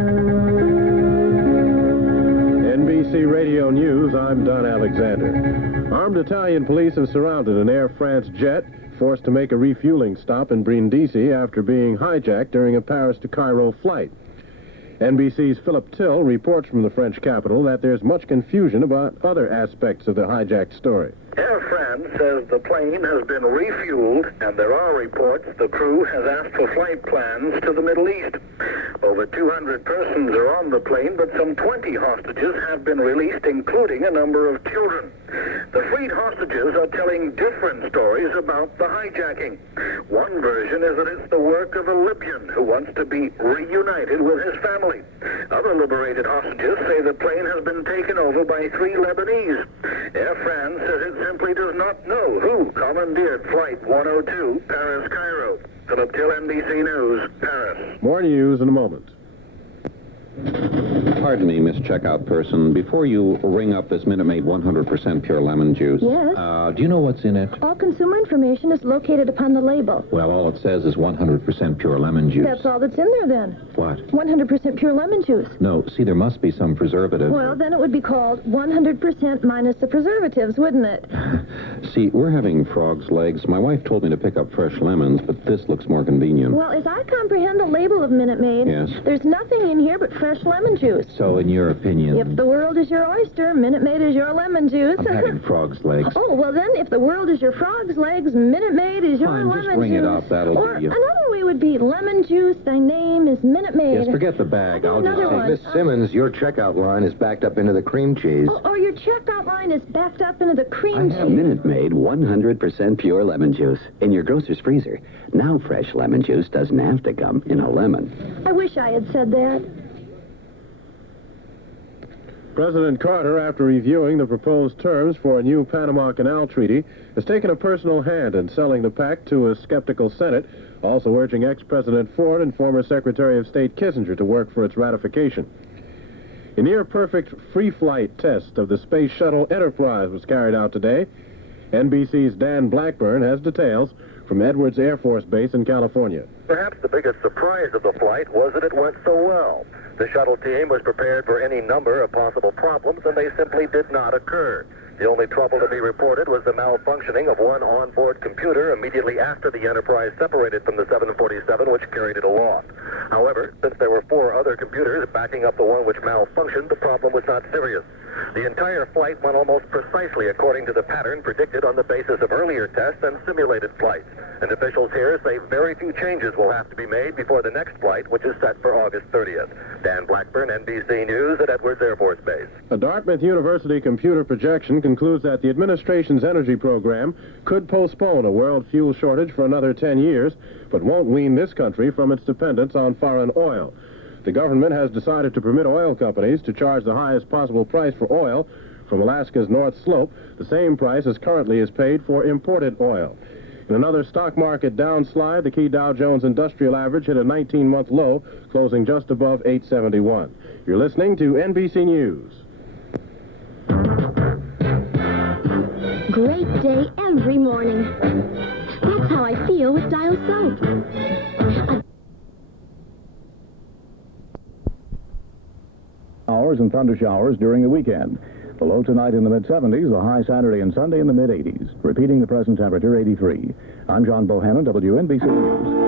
NBC Radio News, I'm Don Alexander. Armed Italian police have surrounded an Air France jet forced to make a refueling stop in Brindisi after being hijacked during a Paris to Cairo flight. NBC's Philip Till reports from the French capital that there's much confusion about other aspects of the hijacked story. Air France says the plane has been refueled, and there are reports the crew has asked for flight plans to the Middle East. Over 200 persons are on the plane, but some 20 hostages have been released, including a number of children. The freed hostages are telling different stories about the hijacking. One version is that it's the work of a Libyan who wants to be reunited with his family. Other liberated hostages say the plane has been taken over by 3 Lebanese. Air France says it simply does not know who commandeered Flight 102, Paris-Cairo. Philip Till, NBC News, Paris. More news in a moment. Pardon me, Miss Checkout Person. Before you ring up this Minute Maid 100% pure lemon juice... Yes? Do you know what's in it? All consumer information is located upon the label. Well, all it says is 100% pure lemon juice. That's all that's in there, then. What? 100% pure lemon juice. No, see, there must be some preservative. Well, then it would be called 100% minus the preservatives, wouldn't it? See, we're having frog's legs. My wife told me to pick up fresh lemons, but this looks more convenient. Well, as I comprehend the label of Minute Maid, yes, there's nothing in here but fresh lemon juice. So, in your opinion... If the world is your oyster, Minute Maid is your lemon juice. I'm having frog's legs. Oh, well then, if the world is your frog's legs, Minute Maid is your lemon juice. Just ring it up, that'll or do you. Another way would be lemon juice, thy name is Minute Maid. Yes, forget the bag. I'll just say... Miss Simmons, your checkout line is backed up into the cream cheese. Or your checkout line is backed up into the cream cheese. Minute Maid 100% pure lemon juice in your grocer's freezer. Now fresh lemon juice doesn't have to come in a lemon. I wish I had said that. President Carter, after reviewing the proposed terms for a new Panama Canal Treaty, has taken a personal hand in selling the pact to a skeptical Senate, also urging ex-President Ford and former Secretary of State Kissinger to work for its ratification. A near-perfect free-flight test of the Space Shuttle Enterprise was carried out today. NBC's Dan Blackburn has details from Edwards Air Force Base in California. Perhaps the biggest surprise of the flight was that it went so well. The shuttle team was prepared for any number of possible problems, and they simply did not occur. The only trouble to be reported was the malfunctioning of one onboard computer immediately after the Enterprise separated from the 747, which carried it aloft. However, since there were 4 other computers backing up the one which malfunctioned, the problem was not serious. The entire flight went almost precisely according to the pattern predicted on the basis of earlier tests and simulated flights. And officials here say very few changes will have to be made before the next flight, which is set for August 30th. Dan Blackburn, NBC News at Edwards Air Force Base. A Dartmouth University computer projection concludes that the administration's energy program could postpone a world fuel shortage for another 10 years, but won't wean this country from its dependence on foreign oil. The government has decided to permit oil companies to charge the highest possible price for oil from Alaska's North Slope, the same price as currently is paid for imported oil. In another stock market downslide, the key Dow Jones Industrial Average hit a 19-month low, closing just above 871. You're listening to NBC News. Great day every morning. That's how I feel with Dial Soap. Hours and thunder showers during the weekend. The low tonight in the mid-70s, the high Saturday and Sunday in the mid-80s. Repeating the present temperature, 83. I'm John Bohannon, WNBC News.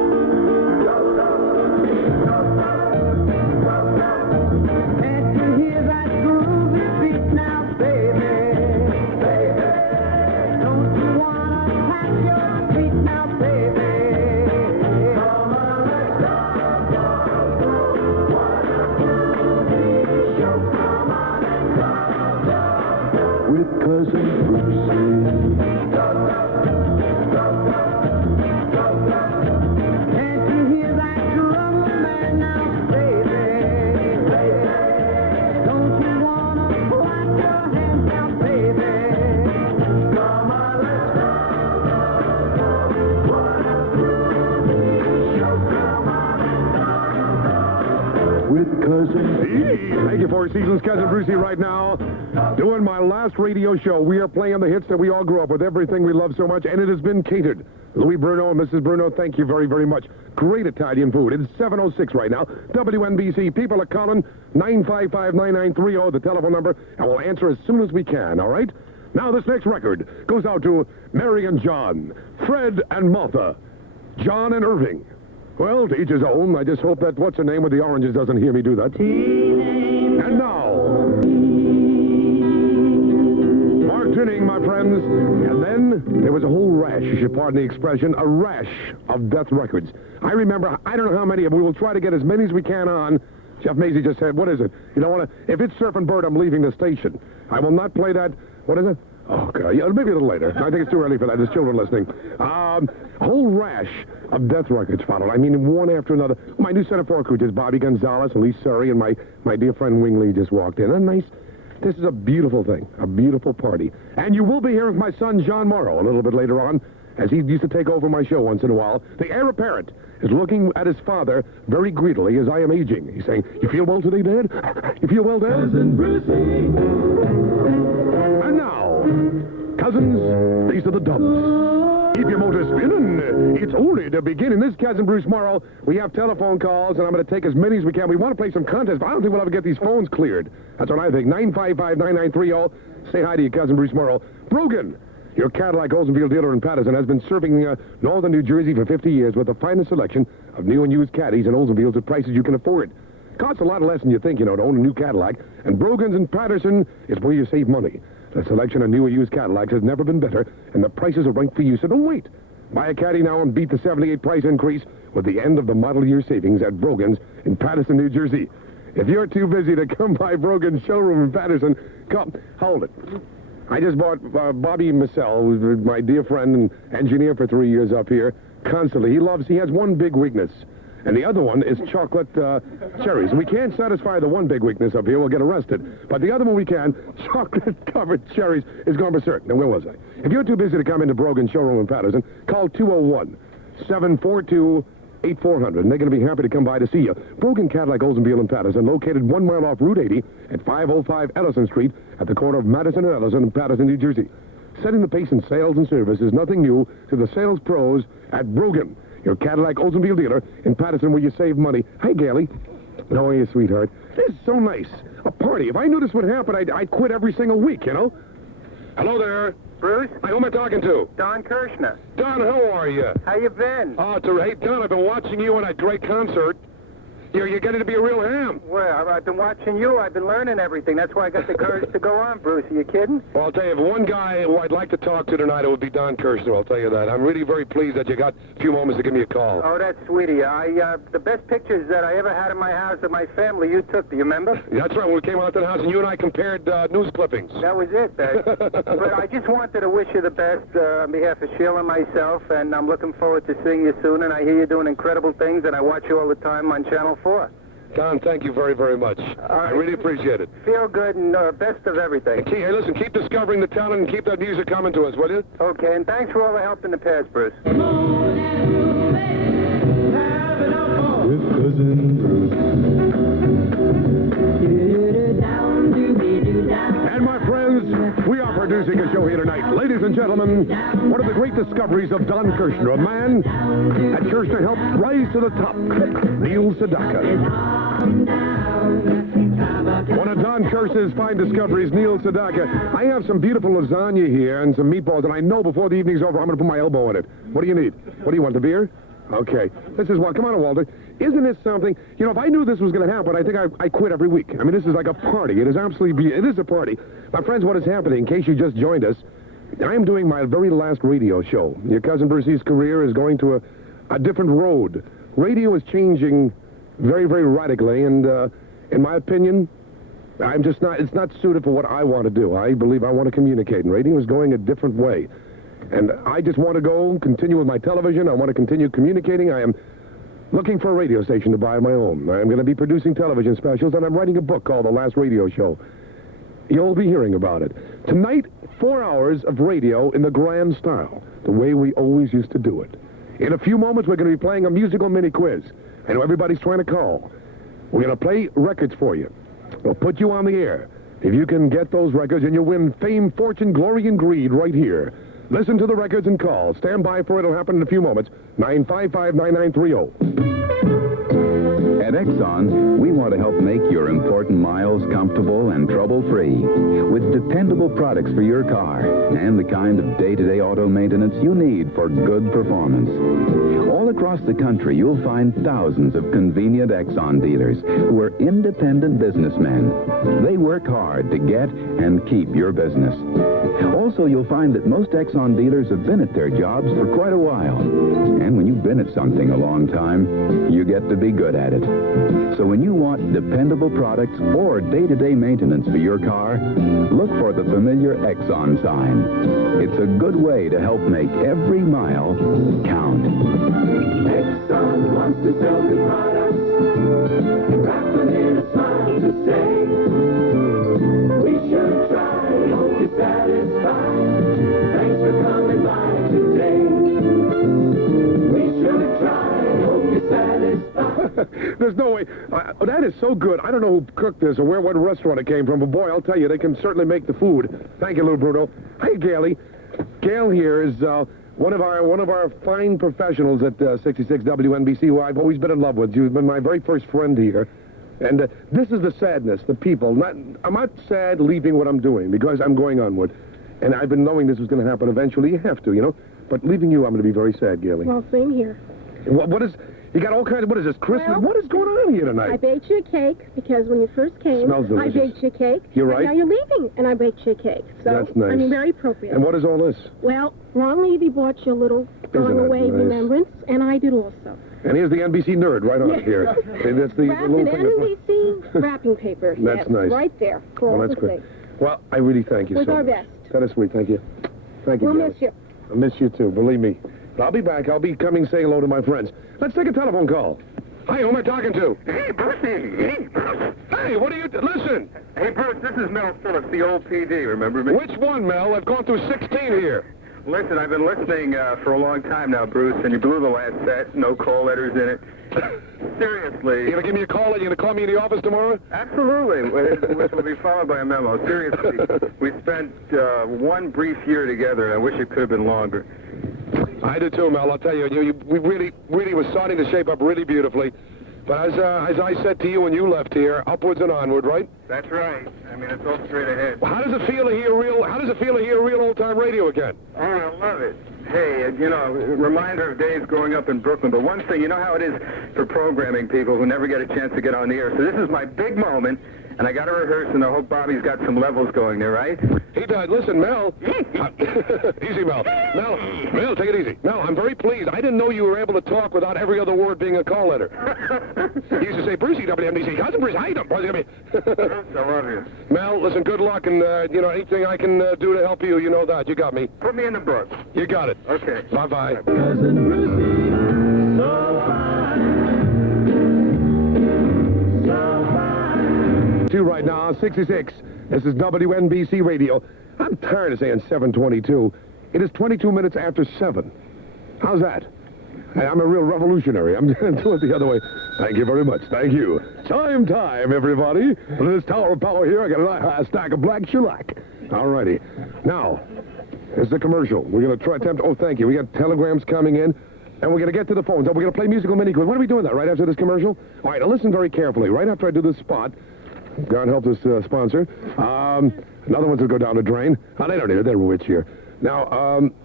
Thank you, Four Seasons. Cousin Brucie right now, doing my last radio show. We are playing the hits that we all grew up with, everything we love so much, and it has been catered. Louis Bruno and Mrs. Bruno, thank you very, very much. Great Italian food. It's 7:06 right now. WNBC. People are calling 955-9930, the telephone number, and we'll answer as soon as we can, all right? Now, this next record goes out to Mary and John, Fred and Martha, John and Irving. Well, to each his own. I just hope that what's-her-name with the oranges doesn't hear me do that. And now, Mark Tuning, my friends. And then there was a whole rash, you should pardon the expression, a rash of death records. I remember, I don't know how many of them. We will try to get as many as we can on. Jeff Macy just said, what is it? You don't want to, if it's Surfing Bird, I'm leaving the station. I will not play that. What is it? Oh, God. Yeah, maybe a little later. I think it's too early for that. There's children listening. A whole rash of death records followed. I mean, one after another. My new set of four coaches, Bobby Gonzalez and Lee Surrey, and my dear friend Wing Lee just walked in. This is a beautiful thing, a beautiful party. And you will be hearing from my son, John Morrow, a little bit later on, as he used to take over my show once in a while. The heir apparent is looking at his father very greedily as I am aging. He's saying, you feel well today, Dad? You feel well, Dad? Cousin Brucie. And now, cousins, these are the dubs. Keep your motor spinning. It's only the beginning. This is Cousin Bruce Morrow. We have telephone calls, and I'm going to take as many as we can. We want to play some contests, but I don't think we'll ever get these phones cleared. That's what I think. 955-9930. Say hi to your Cousin Bruce Morrow. Brogan, your Cadillac Oldsmobile dealer in Patterson, has been serving northern New Jersey for 50 years with the finest selection of new and used caddies and Oldsmobiles at prices you can afford. Costs a lot less than you think, to own a new Cadillac. And Brogan's in Patterson is where you save money. The selection of new and used Cadillacs has never been better, and the prices are right for you, so don't wait. Buy a Caddy now and beat the 78 price increase with the end of the model year savings at Brogan's in Patterson, New Jersey. If you're too busy to come by Brogan's showroom in Patterson, come, hold it. I just bought Bobby Massell, who's my dear friend and engineer for 3 years up here, constantly. He has one big weakness, and the other one is chocolate cherries. We can't satisfy the one big weakness up here. We'll get arrested. But the other one we can, chocolate-covered cherries, is gone berserk. Now, where was I? If you're too busy to come into Brogan's showroom in Patterson, call 201-742-8400, and they're going to be happy to come by to see you. Brogan Cadillac Oldsmobile in Patterson, located 1 mile off Route 80 at 505 Ellison Street at the corner of Madison and Ellison in Patterson, New Jersey. Setting the pace in sales and service is nothing new to the sales pros at Brogan, your Cadillac Oldsmobile dealer in Patterson, where you save money. Hi, Gaily. How are you, sweetheart? This is so nice. A party. If I knew this would happen, I'd quit every single week, Hello there. Bruce? Hi, who am I talking to? Don Kirshner. Don, how are you? How you been? Oh, hey, Don, I've been watching you on that great concert. You're getting to be a real ham. Well, I've been watching you. I've been learning everything. That's why I got the courage to go on, Bruce. Are you kidding? Well, I'll tell you, if one guy who I'd like to talk to tonight, it would be Don Kirshner. I'll tell you that. I'm really very pleased that you got a few moments to give me a call. Oh, that's sweet of you. The best pictures that I ever had in my house of my family, you took. Do you remember? That's right. When we came out to the house and you and I compared news clippings. That was it. But I just wanted to wish you the best on behalf of Sheila and myself, and I'm looking forward to seeing you soon. And I hear you're doing incredible things, and I watch you all the time on Channel 4. Don, thank you very, very much. I really appreciate it. Feel good and best of everything. Hey, listen, keep discovering the talent and keep that music coming to us, will you? Okay, and thanks for all the help in the past, Bruce. With Cousin Bruce. And my friends, we are producing a show here tonight. Ladies and gentlemen, one of the great discoveries of Don Kirshner, a man that Kirshner helped rise to the top, Neil Sedaka. One of Don Kirshner's fine discoveries, Neil Sedaka. I have some beautiful lasagna here and some meatballs, and I know before the evening's over I'm going to put my elbow in it. What do you need? What do you want, the beer? Okay. This is what, come on, Walter. Isn't this something? You know, if I knew this was going to happen, I think I quit every week. I mean, this is like a party. It is absolutely, it is a party. My friends, what is happening, in case you just joined us, I am doing my very last radio show. Your cousin Brucie's career is going to a different road. Radio is changing very, very radically, and in my opinion, I'm just not, it's not suited for what I want to do. I believe I want to communicate, and radio is going a different way. And I just want to continue with my television. I want to continue communicating. I am looking for a radio station to buy of my own. I'm going to be producing television specials, and I'm writing a book called The Last Radio Show. You'll be hearing about it. Tonight, 4 hours of radio in the grand style, the way we always used to do it. In a few moments, we're going to be playing a musical mini-quiz. I know everybody's trying to call. We're going to play records for you. We'll put you on the air. If you can get those records, and you'll win fame, fortune, glory, and greed right here. Listen to the records and call. Stand by for it. It'll happen in a few moments. 955-9930. At Exxon, we want to help make your important miles comfortable and trouble-free with dependable products for your car and the kind of day-to-day auto maintenance you need for good performance. All across the country, you'll find thousands of convenient Exxon dealers who are independent businessmen. They work hard to get and keep your business. Also, you'll find that most Exxon dealers have been at their jobs for quite a while. And when you've been at something a long time, you get to be good at it. So when you want dependable products or day-to-day maintenance for your car, look for the familiar Exxon sign. It's a good way to help make every mile count. Exxon wants to sell good products, wrapped in a smile to say, we should try, hope you're satisfied. Thanks for coming by today. We should try, hope you're satisfied. There's no way. That is so good. I don't know who cooked this or what restaurant it came from, but boy, I'll tell you, they can certainly make the food. Thank you, Lou Bruno. Hi, Gailey. Gail here is one of our fine professionals at 66 WNBC, who I've always been in love with. You've been my very first friend here. And this is the sadness, the people. I'm not sad leaving what I'm doing, because I'm going onward. And I've been knowing this was going to happen eventually. You have to, you know. But leaving you, I'm going to be very sad, Gailey. Well, same here. What is... You got all kinds of... What is this, Christmas? Well, what is going on here tonight? I baked you a cake, because when you first came, Smells delicious. I baked you a cake. You're right. And now you're leaving, and I baked you a cake. So, that's nice. I mean, very appropriate. And what is all this? Well, Ron Levy bought you a little going-away nice? Remembrance, and I did also. And here's the NBC nerd right on it here. That's the Wrapped little in thing. NBC wrapping paper. That's yes, nice. Right there. For all Well, that's to good. see. Well, I really thank you With so our much. best. That is sweet. Thank you. Thank you, We'll Gail. miss you. I miss you, too. Believe me. But I'll be back. I'll be coming saying hello to my friends. Let's take a telephone call. Hi, who am I talking to? Hey, Brucie. Hey, Bruce. Hey, what are you... Listen. Hey, Bruce, this is Mel Phillips, the old PD. Remember me? Which one, Mel? I've gone through 16 here. Listen, I've been listening for a long time now, Bruce, and you blew the last set. No call letters in it. Seriously. You going to give me a call? Are you going to call me in the office tomorrow? Absolutely, which will be followed by a memo. Seriously, we spent one brief year together, and I wish it could have been longer. I do too, Mel. I'll tell you, we really was starting to shape up really beautifully. But as I said to you when you left here, upwards and onward, right? That's right. I mean, it's all straight ahead. Well, how does it feel to hear real old-time radio again? Oh, I love it. Hey, you know, reminder of days growing up in Brooklyn, but one thing, you know how it is for programming people who never get a chance to get on the air. So this is my big moment, and I got to rehearse, and I hope Bobby's got some levels going there, right? He does. Listen, Mel. Easy, Mel. Mel, take it easy. Mel, I'm very pleased. I didn't know you were able to talk without every other word being a call letter. He used to say, Brucie, WNBC. Cousin Bruce, how you doing? I love you. Mel, listen, good luck, and, you know, anything I can do to help you, you know that. You got me. Put me in the book. You got it. Okay. Bye-bye. Cousin Brucie, so fine. So fine. 2 right now, 66. This is WNBC Radio. I'm tired of saying 7:22. It is 22 minutes after 7. How's that? Hey, I'm a real revolutionary. I'm going to do it the other way. Thank you very much. Thank you. Time, everybody. For this Tower of Power here, I got a stack of black shellac. All righty. Now, here's the commercial. We're going to try attempt. Oh, thank you. We got telegrams coming in, and we're going to get to the phones. We're going to play musical mini quiz. When are we doing that? Right after this commercial? All right. Now listen very carefully. Right after I do this spot, God help this sponsor. Another one's will go down the drain. Oh, they don't need it. They're rich here. Now,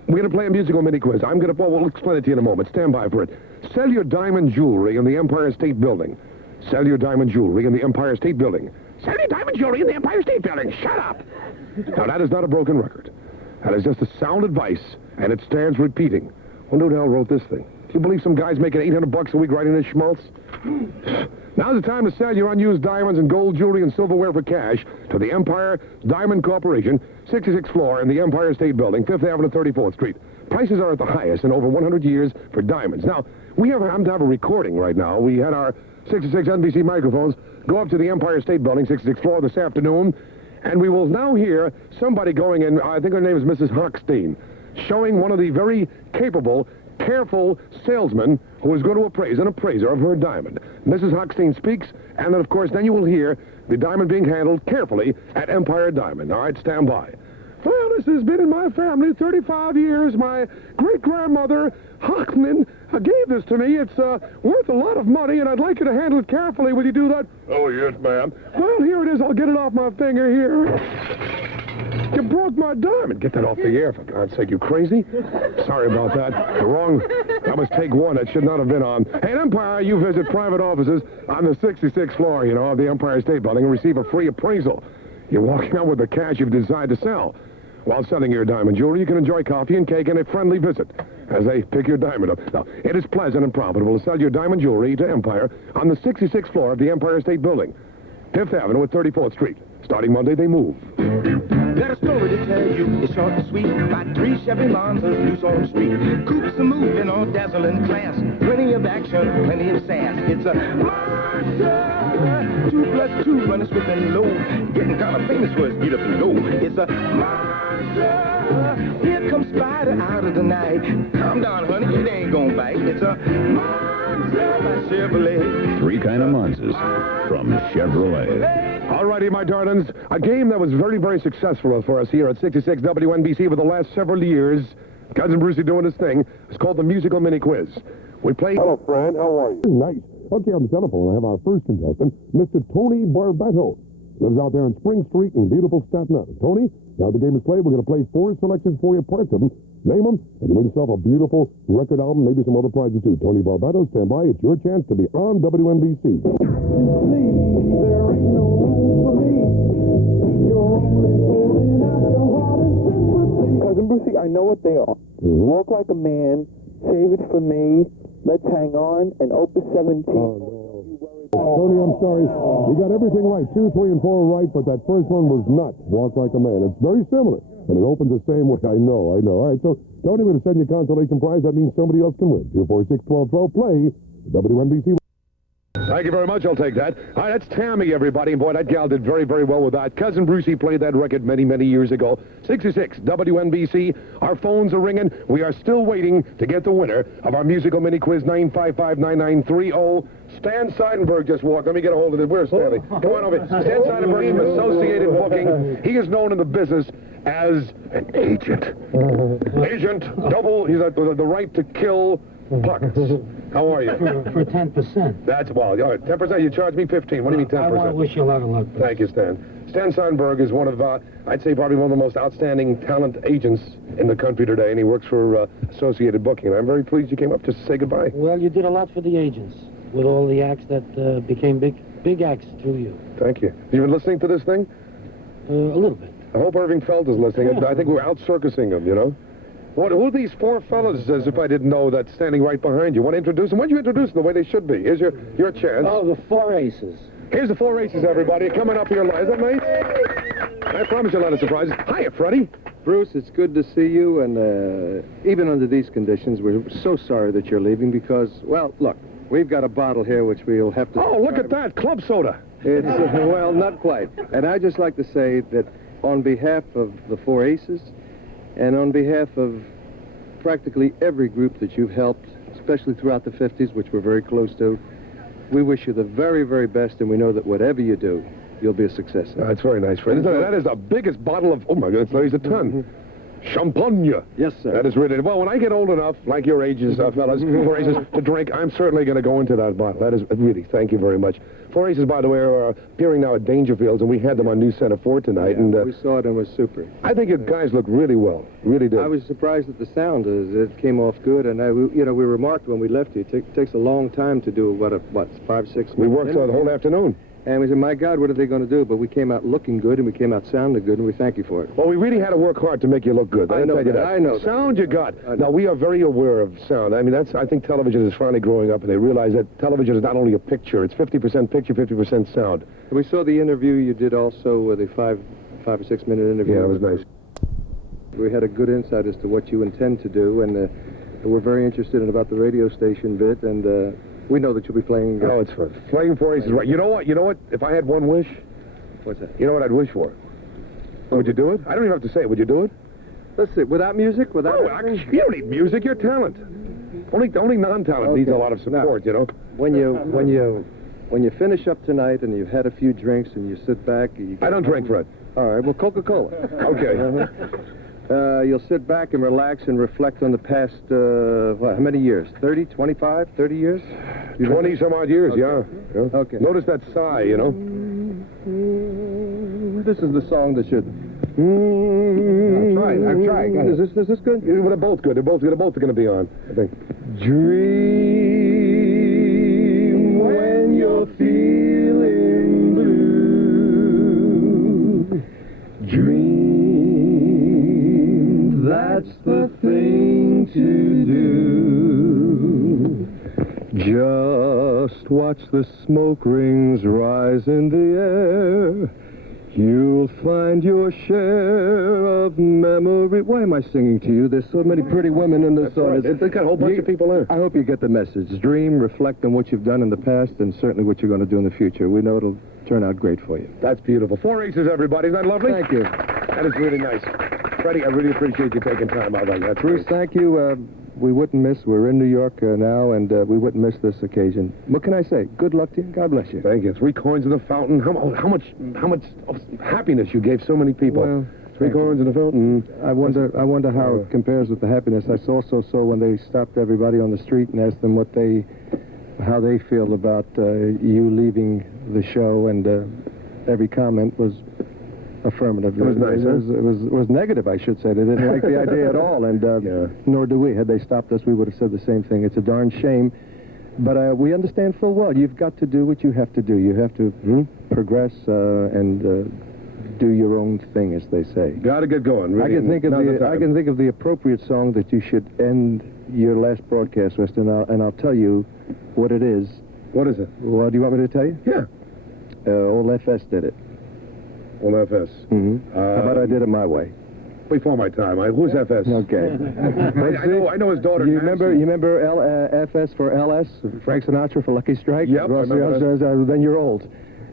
we're going to play a musical mini quiz. I'm going to, well, we'll explain it to you in a moment. Stand by for it. Sell your diamond jewelry in the Empire State Building. Sell your diamond jewelry in the Empire State Building. Sell your diamond jewelry in the Empire State Building. Shut up. Now, that is not a broken record. That is just a sound advice, and it stands repeating. Wonder who the hell wrote this thing. Do you believe some guy's making $800 a week writing this schmaltz? Now's the time to sell your unused diamonds and gold jewelry and silverware for cash to the Empire Diamond Corporation, 66th floor in the Empire State Building, 5th Avenue, 34th Street. Prices are at the highest in over 100 years for diamonds. Now, we happen to have a recording right now. We had our 66 NBC microphones go up to the Empire State Building, 66th floor this afternoon, and we will now hear somebody going in, I think her name is Mrs. Hochstein, showing one of the very capable, careful salesmen who is going to appraise an appraiser of her diamond. Mrs. Hochstein speaks, and then, of course, then you will hear the diamond being handled carefully at Empire Diamond. All right, stand by. Well, this has been in my family 35 years. My great-grandmother, Hochman, gave this to me. It's worth a lot of money, and I'd like you to handle it carefully. Will you do that? Oh, yes, ma'am. Well, here it is. I'll get it off my finger here. You broke my diamond. Get that off the air, for God's sake. You crazy? Sorry about that. That was take one. That should not have been on. Hey, at Empire, you visit private offices on the 66th floor, you know, of the Empire State Building and receive a free appraisal. You're walking out with the cash you've decided to sell. While selling your diamond jewelry, you can enjoy coffee and cake and a friendly visit as they pick your diamond up. Now, it is pleasant and profitable to sell your diamond jewelry to Empire on the 66th floor of the Empire State Building, 5th Avenue at 34th Street. Starting Monday, they move. Got a story to tell you, it's short and sweet. About 3 Chevy Monsters loose on the street. Coupes are moving on dazzling class. Plenty of action, plenty of sass. It's a monster. 2 plus 2 running swift and low. Getting kind of famous for its beat up and go. It's a monster. Here comes Spider out of the night. Calm down, honey, it ain't gonna bite. It's a monster by Chevrolet. 3 kind of monsters from Chevrolet. All righty, my darlings. A game that was very, very successful for us here at 66 WNBC for the last several years. Cousin Brucie doing his thing. It's called the Musical Mini Quiz. We play... Hello, Fran. How are you? Nice. Okay, on the telephone, I have our first contestant, Mr. Tony Barbato. Lives out there on Spring Street in beautiful Staten Island. Tony, now the game is played. We're going to play 4 selections for you, parts of them. Name them, and you win yourself a beautiful record album, maybe some other prizes too. Tony Barbato, stand by. It's your chance to be on WNBC. There ain't no room for me. You're only holding out your heart and sympathy. Cousin Brucie, I know what they are. Walk like a man, save it for me, let's hang on, and Opus 17. Tony, I'm sorry. You got everything right. 2, 3, and 4 right, but that first one was not Walk Like a Man. It's very similar, and it opens the same way. I know. All right, so Tony, we're going to send you a consolation prize. That means somebody else can win. 246-1212, play WNBC. Thank you very much. I'll take that. All right, that's Tammy, everybody. And boy, that gal did very, very well with that. Cousin Brucie played that record many, many years ago. 66, WNBC. Our phones are ringing. We are still waiting to get the winner of our musical mini quiz, 955-9930. Stan Seidenberg just walked. Let me get a hold of it. Where's Stanley? Come on over. Stan Seidenberg from Associated Booking. He is known in the business as an agent. Agent double. He's got the right to kill pockets. How are you? For 10%. That's, well, all right, 10%. You charge me 15. What do you mean 10%? I want to wish you a lot of luck. Thank you, Stan. Stan Sandberg is one of, I'd say, probably one of the most outstanding talent agents in the country today, and he works for Associated Booking. And I'm very pleased you came up just to say goodbye. Well, you did a lot for the agents with all the acts that became big acts through you. Thank you. You been listening to this thing? A little bit. I hope Irving Felt is listening. Yeah. I think we're out-circusing him, you know? Who are these four fellas, as if I didn't know, that's standing right behind you? Want to introduce them? Why don't you introduce them the way they should be? Here's your chance. Oh, the Four Aces. Here's the Four Aces, everybody. Coming up here live. Is that nice? I promise you a lot of surprises. Hiya, Freddie. Bruce, it's good to see you, and even under these conditions, we're so sorry that you're leaving because, well, look, we've got a bottle here which we'll have to... Oh, look at that. Club soda. It's, well, not quite. And I'd just like to say that on behalf of the Four Aces and on behalf of practically every group that you've helped, especially throughout the 50s, which we're very close to, we wish you the very, very best, and we know that whatever you do, you'll be a success. That's very nice, Freddie. That is the biggest bottle of... Oh, my God, it weighs a ton. Champagne. Yes, sir. That is really... Well, when I get old enough, like your ages, fellas, Four Aces, to drink, I'm certainly going to go into that bottle. That is really... Thank you very much. Four Aces, by the way, are appearing now at Dangerfields, and we had them on New Center 4 tonight. Yeah, and we saw it and it was super. I think you guys look really well. Really did. I was surprised at the sound. It came off good, and we remarked when we left you, it takes a long time to do, what 5, 6 minutes? We worked the whole afternoon. And we said, my God, what are they going to do? But we came out looking good, and we came out sounding good, and we thank you for it. Well, we really had to work hard to make you look good. I know that. I know that. Sound you got. Now, we are very aware of sound. I mean, I think television is finally growing up, and they realize that television is not only a picture. It's 50% picture, 50% sound. We saw the interview you did also with a 5 or 6 minute interview. Yeah, it was nice. We had a good insight as to what you intend to do, and we're very interested in about the radio station bit, and we know that you'll be playing... Oh, it's fun. Playing Four Aces, right. You know what? If I had one wish... What's that? You know what I'd wish for? Would you do it? I don't even have to say it. Would you do it? Let's see. Without music? Without... Oh, you don't need music. You're talent. Only non-talent needs a lot of support, you know? When you finish up tonight and you've had a few drinks and you sit back... I don't drink, Fred. All right. Well, Coca-Cola. Okay. You'll sit back and relax and reflect on the past, how many years? 30, 25, 30 years? 20-some-odd years, okay. Yeah. Okay. Notice that sigh, you know? This is the song that should... I've tried. Is this good? Yeah, they're both good. They're both going to be on, I think. Dream when you're feeling blue. Dream. That's the thing to do. Just watch the smoke rings rise in the air. You'll find your share of memory. Why am I singing to you? There's so many pretty women in this song. Right. They've got a whole bunch of people there. I hope you get the message. Dream, reflect on what you've done in the past, and certainly what you're going to do in the future. We know it'll turn out great for you. That's beautiful. Four Aces, everybody. Isn't that lovely? Thank you. That is really nice. Freddie, I really appreciate you taking time out like that. Bruce, thank you. We wouldn't miss. We're in New York now, and we wouldn't miss this occasion. What can I say? Good luck to you. God bless you. Thank you. 3 coins in the fountain. How much happiness you gave so many people. Well, 3 coins in the fountain. I wonder how it compares with the happiness I also saw when they stopped everybody on the street and asked them how they feel about you leaving the show, and every comment was affirmative. It was nice, huh? It was negative, I should say. They didn't like the idea at all, and nor do we. Had they stopped us, we would have said the same thing. It's a darn shame, but we understand full well. You've got to do what you have to do. You have to progress and do your own thing, as they say. Got to get going. Really. I can think of the appropriate song that you should end your last broadcast with, and I'll tell you what it is. What is it? Well, do you want me to tell you? Yeah. Old FS did it. Old FS. Mm-hmm. How about I did it my way? Before my time. Who's FS? Okay. I know his daughter. You remember FS for LS? Frank Sinatra for Lucky Strike? Yep. Then you're old.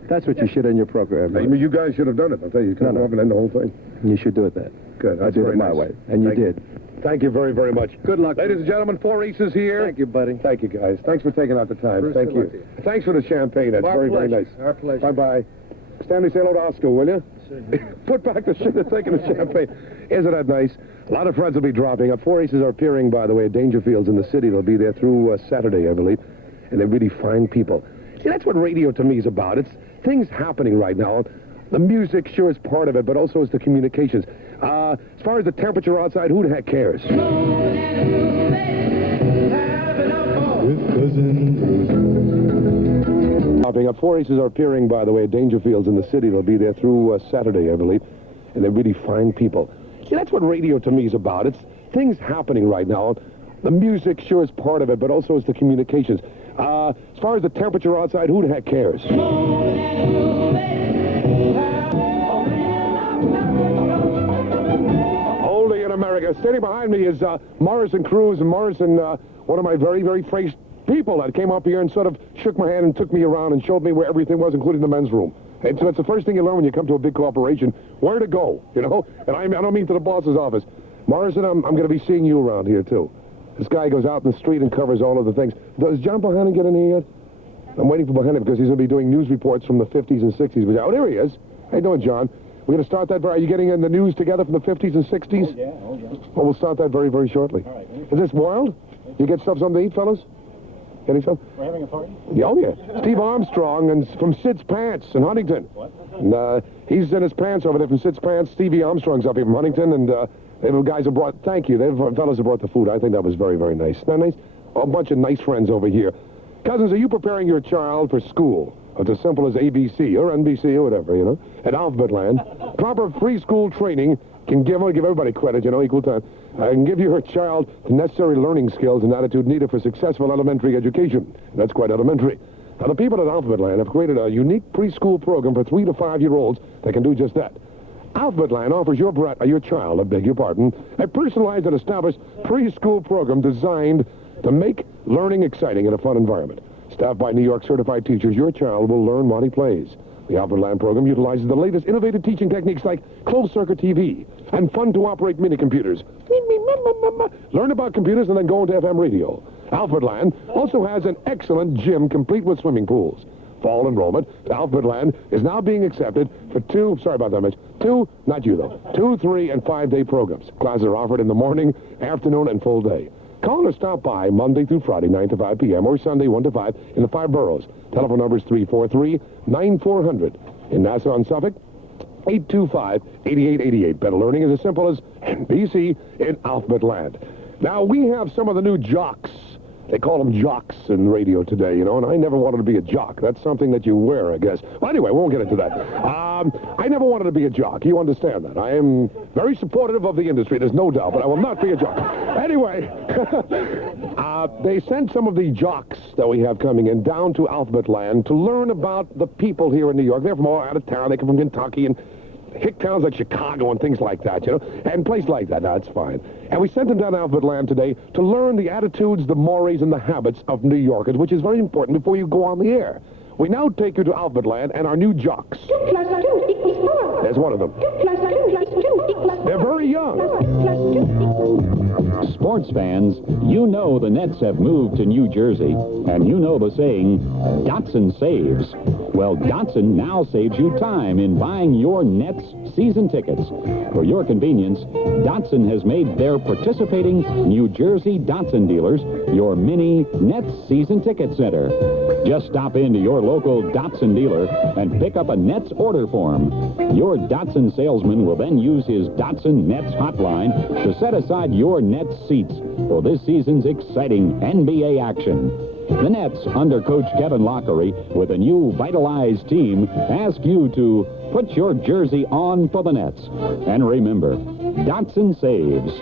That's what you should in your program. I mean, you guys should have done it. I'll tell you. You could have end the whole thing. You should do it that. Good. I did it my way. And you did. Thank you very, very much. Good luck. Ladies and gentlemen, Four Aces here. Thank you, buddy. Thank you, guys. Thanks for taking out the time. Bruce, thank you. Thanks for the champagne. That's very, very nice. Our pleasure. Bye-bye. Stanley, say hello to Oscar, will you? Put back the shit that's taking the champagne. Isn't that nice? A lot of friends will be dropping up. Four Aces are appearing, by the way, at Dangerfields in the city. They'll be there through Saturday, I believe. And they're really fine people. See, that's what radio to me is about. It's things happening right now. The music sure is part of it, but also is the communications. As far as the temperature outside, who the heck cares? Four aces are appearing, by the way, at Dangerfields in the city. They'll be there through Saturday, I believe. And they're really fine people. See, that's what radio to me is about. It's things happening right now. The music sure is part of it, but also is the communications. As far as the temperature outside, who the heck cares? Only in America. Standing behind me is Morrison Cruz, and Morrison, one of my very, very fresh people that came up here and sort of shook my hand and took me around and showed me where everything was, including the men's room. And so it's the first thing you learn when you come to a big corporation, where to go, you know? And I don't mean to the boss's office. Morrison, I'm going to be seeing you around here, too. This guy goes out in the street and covers all of the things. Does John Bohannon get in here yet? I'm waiting for Bohannon because he's going to be doing news reports from the 50s and 60s. Oh, there he is. How you doing, John? We're going to start that. Are you getting in the news together from the 50s and 60s? Oh, yeah. Well, we'll start that very, very shortly. All right. Is this wild? You get something to eat, fellas? Getting some? We're having a party? Oh, yeah. Steve Armstrong and from Sid's Pants in Huntington. What? And he's in his pants over there from Sid's Pants. Stevie Armstrong's up here from Huntington, and the guys have brought, thank you, the fellas have brought the food. I think that was very, very nice. Isn't that nice? A bunch of nice friends over here. Cousins, are you preparing your child for school? It's as simple as ABC or NBC or whatever, you know, at Alphabet Land. Proper preschool training can give everybody credit, you know, equal time. Can give your child the necessary learning skills and attitude needed for successful elementary education. That's quite elementary. Now, the people at Alphabet Land have created a unique preschool program for 3 to 5-year-olds that can do just that. Alphabet Land offers your child, I beg your pardon, a personalized and established preschool program designed to make learning exciting in a fun environment. Staffed by New York certified teachers, your child will learn while he plays. The Alphabet Land program utilizes the latest innovative teaching techniques like closed-circuit TV and fun-to-operate mini-computers. Learn about computers and then go into FM radio. Alphabet Land also has an excellent gym complete with swimming pools. Fall enrollment at Alphabet Land is now being accepted for 2, sorry about that, Mitch, 2, not you though, 2, 3, and 5-day programs. Classes are offered in the morning, afternoon, and full day. Call or stop by Monday through Friday, 9 to 5 p.m., or Sunday, 1 to 5, in the 5 boroughs. Telephone number is 343-9400. In Nassau and Suffolk, 825-8888. Better learning is as simple as NBC in Alphabet Land. Now, we have some of the new jocks. They call them jocks in radio today, you know, and I never wanted to be a jock. That's something that you wear, I guess. Well, anyway, we won't get into that. I never wanted to be a jock. You understand that. I am very supportive of the industry, there's no doubt, but I will not be a jock. Anyway, they sent some of the jocks that we have coming in down to Alphabet Land to learn about the people here in New York. They're from all out of town. They come from Kentucky and hick towns like Chicago and things like that, you know, and places like that. That's fine. And we sent them down to Alphabet Land today to learn the attitudes, the mores, and the habits of New Yorkers, which is very important before you go on the air. We now take you to Alphabet Land and our new jocks. 2 + 2 = 4. There's one of them. 2 + 2 + 2 = 4. They're very young. Sports fans, you know the Nets have moved to New Jersey, and you know the saying, Datsun saves. Well, Datsun now saves you time in buying your Nets season tickets. For your convenience, Datsun has made their participating New Jersey Datsun dealers your mini Nets season ticket center. Just stop into your local Datsun dealer and pick up a Nets order form. Your Datsun salesman will then use his Datsun Nets hotline to set aside your Nets seats for this season's exciting NBA action. The Nets, under Coach Kevin Lockery, with a new vitalized team, ask you to put your jersey on for the Nets. And remember, Datsun saves.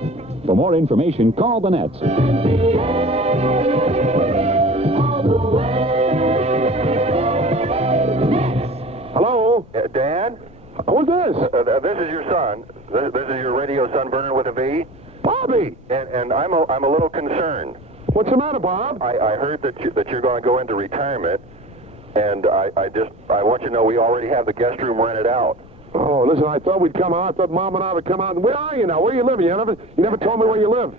For more information, call the Nets. Hello? Dan? Who's this? This is your son. This is your radio son, Vernon, with a V. Bobby! And I'm a little concerned. What's the matter, Bob? I heard that you're going to go into retirement, and I want you to know we already have the guest room rented out. Oh, listen, I thought we'd come out. I thought Mom and I would come out. Where are you now? Where are you living? You never told me where you live.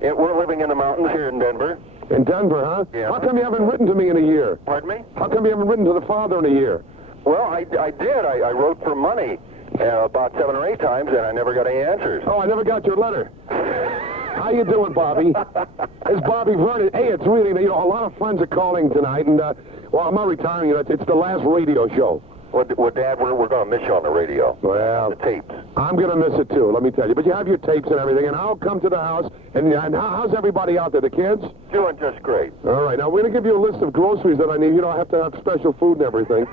We're living in the mountains here in Denver. In Denver, huh? Yeah. How come you haven't written to me in a year? Pardon me? How come you haven't written to the father in a year? Well, I did. I wrote for money about 7 or 8 times, and I never got any answers. Oh, I never got your letter. How you doing, Bobby? It's Bobby Vernon. Hey, it's really, you know, a lot of friends are calling tonight, and, well, I'm not retiring. It's the last radio show. Well, Dad, we're going to miss you on the radio. Well, the tapes. I'm going to miss it, too, let me tell you. But you have your tapes and everything, and I'll come to the house. And how's everybody out there, the kids? Doing just great. All right, now we're going to give you a list of groceries that I need. You know, I have to have special food and everything.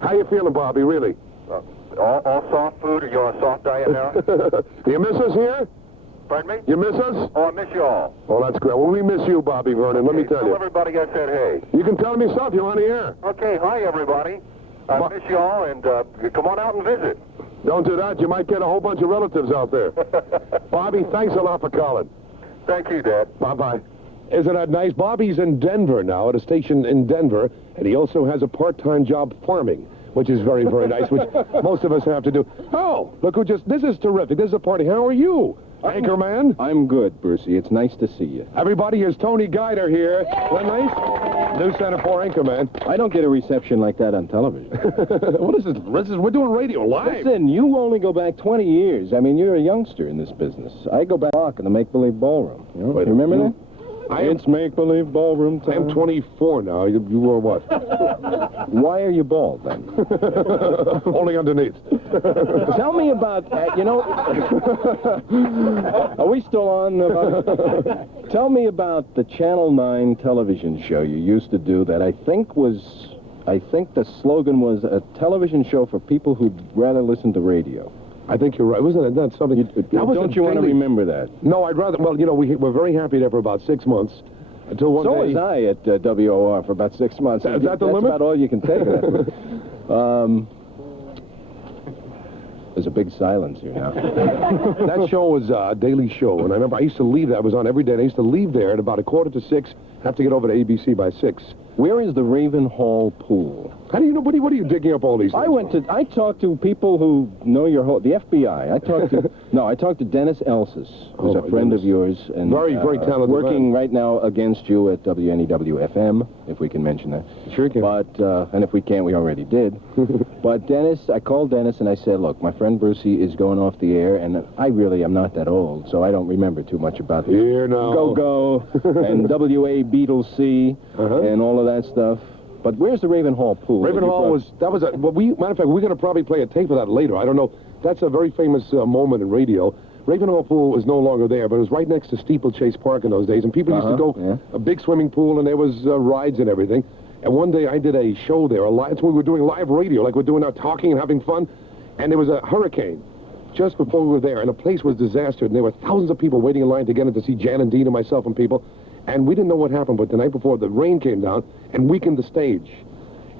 How you feeling, Bobby, really? All soft food? Are you on a soft diet now? Do you miss us here? Pardon me? You miss us? Oh, I miss you all. Oh, that's great. Well, we miss you, Bobby Vernon, let me tell you. Everybody I said hey. You can tell them yourself. You're on the air. Okay, hi, everybody. I miss you all, and come on out and visit. Don't do that. You might get a whole bunch of relatives out there. Bobby, thanks a lot for calling. Thank you, Dad. Bye-bye. Isn't that nice? Bobby's in Denver now, at a station in Denver, and he also has a part-time job farming, which is very, very nice, which most of us have to do. Oh, look who just... This is terrific. This is a party. How are you, Anchorman? I'm good, Brucie. It's nice to see you. Everybody, here's Tony Guider here. Isn't that nice? New Center 4 Anchorman. I don't get a reception like that on television. What is this? We're doing radio live. Listen, you only go back 20 years. I mean, you're a youngster in this business. I go back in the make-believe ballroom. You know? Remember that? It's make-believe ballroom time. I'm 24 now. You were what? Why are you bald, then? Only underneath. Tell me about, you know... Are we still on? Tell me about the Channel 9 television show you used to do that I think the slogan was a television show for people who'd rather listen to radio. I think you're right. Wasn't that something? Don't you want to remember that? No, I'd rather... Well, you know, we're very happy there for about 6 months. Until one day... So was I at WOR for about 6 months. Is that the limit? That's about all you can take of that. There's a big silence here now. That show was a daily show, and I remember I used to leave. That was on every day, and I used to leave there at about 5:45, have to get over to ABC by 6. Where is the Raven Hall pool? How do you know, buddy? What are you digging up all these things? I talked to people who know your whole... The FBI. I talked to Dennis Elsis, who's a friend of yours. And, very, very talented working man. right now against you at WNEW-FM, if we can mention that. Sure can. But, and if we can't, we already did. But Dennis, I called Dennis and I said, look, my friend Brucie is going off the air, and I really am not that old, so I don't remember too much about this. Here now. Go-Go, and WA Beatles C, and all of that stuff. But where's the Raven Hall pool? Raven Hall was... That was a... Well, matter of fact, we're going to probably play a tape of that later. I don't know. That's a very famous moment in radio. Raven Hall pool is no longer there, but it was right next to Steeplechase Park in those days, and people used to go... A big swimming pool, and there was rides and everything. And one day I did a show there, that's when we were doing live radio, like we're doing now, talking and having fun. And there was a hurricane just before we were there, and the place was disastered, and there were thousands of people waiting in line to get in to see Jan and Dean and myself and people. And we didn't know what happened, but the night before, the rain came down and weakened the stage.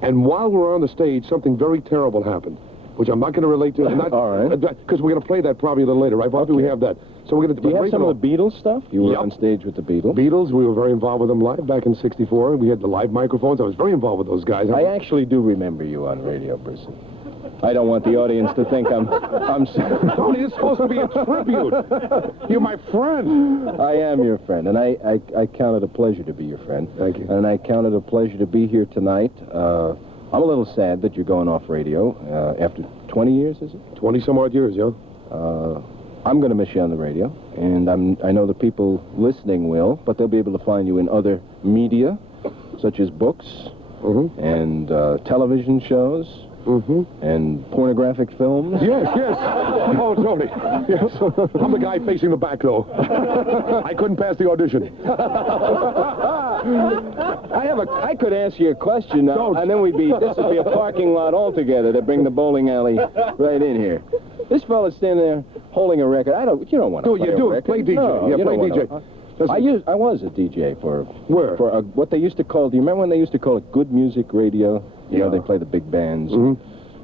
And while we were on the stage, something very terrible happened, which I'm not going to relate to. All right. Because we're going to play that probably a little later, right, Bobby? Okay. We have that. So we're going to... Do you have some of the Beatles stuff? You were on stage with the Beatles? Beatles, we were very involved with them live back in '64. We had the live microphones. I was very involved with those guys. I actually do remember you on radio, Brucie. I don't want the audience to think I'm Tony, it's supposed to be a tribute. You're my friend. I am your friend, and I count it a pleasure to be your friend. Thank you. And I count it a pleasure to be here tonight. I'm a little sad that you're going off radio after 20 years, is it? 20-some-odd years, yeah. I'm going to miss you on the radio, and I know the people listening will, but they'll be able to find you in other media, such as books and television shows. And pornographic films? Yes. Oh, Tony. Yes. I'm the guy facing the back, though. I couldn't pass the audition. I could ask you a question now, and then this would be a parking lot altogether to bring the bowling alley right in here. This fella's standing there holding a record. You don't want to play a record. Play DJ. No, play DJ. I was a DJ for... Where? For what they used to call... Do you remember when they used to call it good music radio? You know, they play the big bands,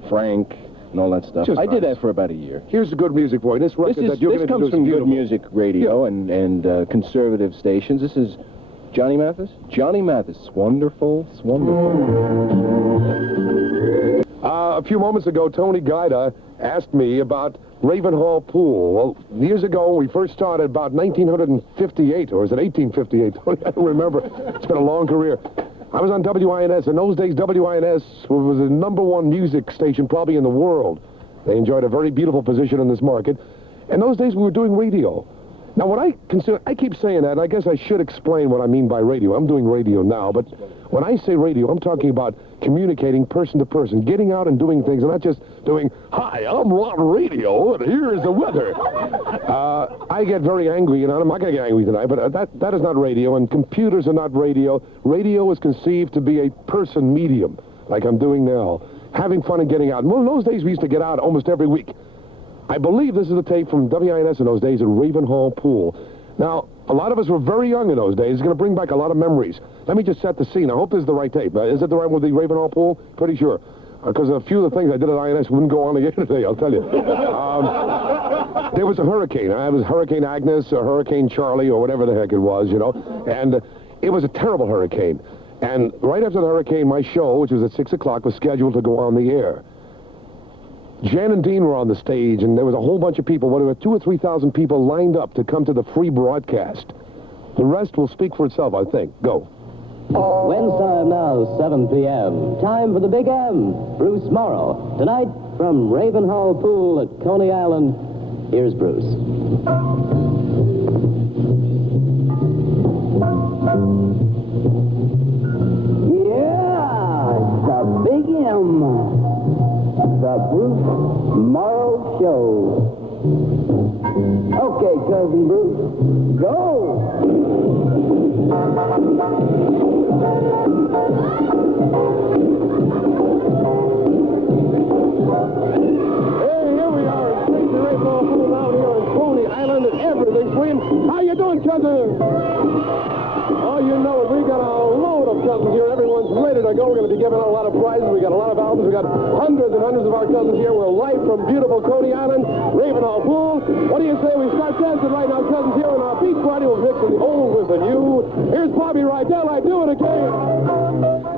Frank, and all that stuff. I did that for about a year. Here's the good music for you. This record that you're going to comes from good music radio and conservative stations. This is Johnny Mathis. Johnny Mathis. Wonderful. It's wonderful. A few moments ago, Tony Guida asked me about Raven Hall Pool. Well, years ago, when we first started, about 1958, or is it 1858? I don't remember. It's been a long career. I was on WINS. In those days, WINS was the #1 music station probably in the world. They enjoyed a very beautiful position in this market. In those days, we were doing radio. Now, what I consider, I keep saying that, and I guess I should explain what I mean by radio. I'm doing radio now, but when I say radio, I'm talking about communicating person to person, getting out and doing things, and not just doing, hi, I'm on radio, and here's the weather. I get very angry, and I'm not going to get angry tonight, but that is not radio, and computers are not radio. Radio is conceived to be a person medium, like I'm doing now, having fun and getting out. Well, in those days, we used to get out almost every week. I believe this is the tape from WINS in those days at Ravenhall Pool. Now, a lot of us were very young in those days. It's going to bring back a lot of memories. Let me just set the scene. I hope this is the right tape. Is it the right one with the Ravenhall Pool? Pretty sure. Because a few of the things I did at INS wouldn't go on again today, I'll tell you. There was a hurricane. It was Hurricane Agnes or Hurricane Charlie or whatever the heck it was, you know. And it was a terrible hurricane. And right after the hurricane, my show, which was at 6 o'clock, was scheduled to go on the air. Jan and Dean were on the stage, and there was a whole bunch of people, whatever, 2,000 or 3,000 people lined up to come to the free broadcast. The rest will speak for itself, I think. Go. When's time now? 7 p.m. Time for the Big M, Bruce Morrow. Tonight, from Ravenhall Pool at Coney Island, here's Bruce. Yeah, the Big M. The Bruce Morrow Show. Okay, Cousin Bruce, go! Hey, here we are at Crazy Ravenhall Pool down here on Coney Island, and everything's swinging. How you doing, cousin? Oh, you know it. We got a load of cousins here. Everyone's ready to go. We're going to be giving out a lot of prizes. We got a lot of albums. We got hundreds and hundreds of our cousins here. We're live from beautiful Coney Island, Ravenhall Pool. What do you say we start dancing right now, cousins, here on our beach party? We'll mix the old with the new. Here's Bobby Rydell. I do it again.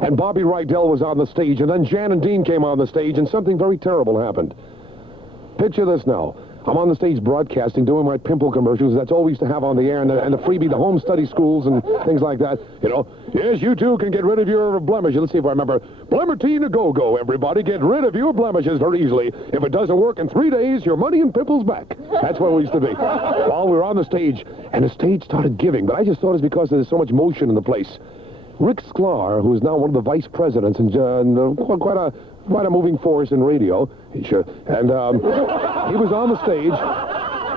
And Bobby Rydell was on the stage, and then Jan and Dean came on the stage, and something very terrible happened. Picture this now. I'm on the stage broadcasting, doing my pimple commercials. That's all we used to have on the air, and the freebie, the home study schools and things like that. You know, yes, you too can get rid of your blemishes. Let's see if I remember. Blemertine a go-go, everybody. Get rid of your blemishes very easily. If it doesn't work in 3 days, your money and pimples back. That's where we used to be. Well, we were on the stage, and the stage started giving, but I just thought it's because there's so much motion in the place. Rick Sklar, who is now one of the vice presidents and quite a moving force in radio, and he was on the stage,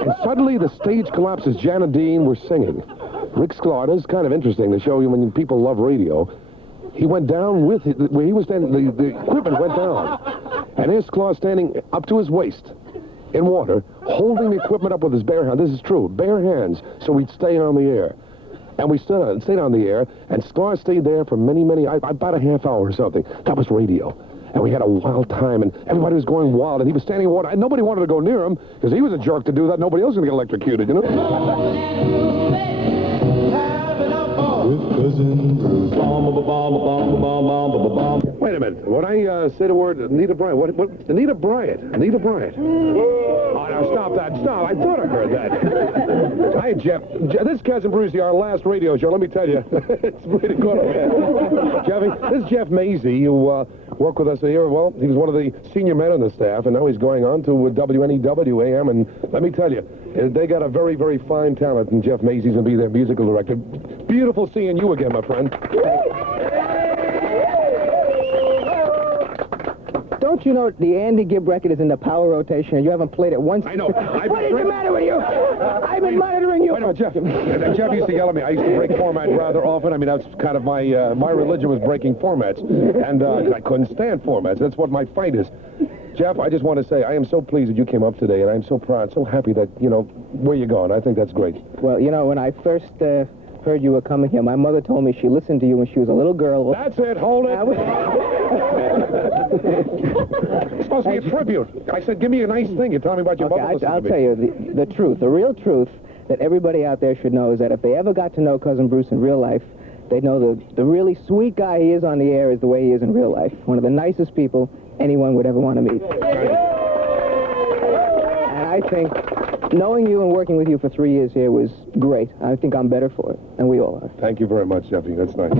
and suddenly the stage collapses. Jan and Dean were singing. Rick Sklar, this is kind of interesting to show you when people love radio. He went down with it, where he was standing, the equipment went down, and here's Sklar standing up to his waist in water, holding the equipment up with his bare hands. This is true, bare hands, so we'd stay on the air. And we stayed on the air, and Sklar stayed there for many, about a half hour or something. That was radio. And we had a wild time, and everybody was going wild, and he was standing in water, and nobody wanted to go near him, because he was a jerk to do that. Nobody else was going to get electrocuted, you know? With Cousin Bruce. Wait a minute. When I say the word Anita Bryant, what Anita Bryant. Anita Bryant. Oh, now stop that. Stop. I thought I heard that. Hi, Jeff. This is Cousin Brucie, our last radio show. Let me tell you. It's pretty good. Jeffy, this is Jeff Mazie, who worked with us here. Well, he was one of the senior men on the staff, and now he's going on to WNEW AM, and let me tell you, they got a very, very fine talent, and Jeff Mazie's going to be their musical director. Beautiful seeing you again, my friend. Don't you know the Andy Gibb record is in the power rotation and you haven't played it once? I know. What is the matter with you? I've been monitoring you. Wait a minute, Jeff. Jeff used to yell at me. I used to break formats rather often. I mean, that's kind of my religion was breaking formats. And I couldn't stand formats. That's what my fight is. Jeff, I just want to say I am so pleased that you came up today, and I'm so proud, so happy that, you know, where you're going. I think that's great. Well, you know, when I first heard you were coming here, my mother told me she listened to you when she was a little girl. That's it. Hold it. It's supposed to be a tribute. I said, give me a nice thing. You tell me about your mother. I'll tell you the truth. The real truth that everybody out there should know is that if they ever got to know Cousin Bruce in real life, they'd know the really sweet guy he is on the air is the way he is in real life. One of the nicest people anyone would ever want to meet. And I think knowing you and working with you for 3 years here was great. I think I'm better for it, and we all are. Thank you very much, Jeffy. That's nice.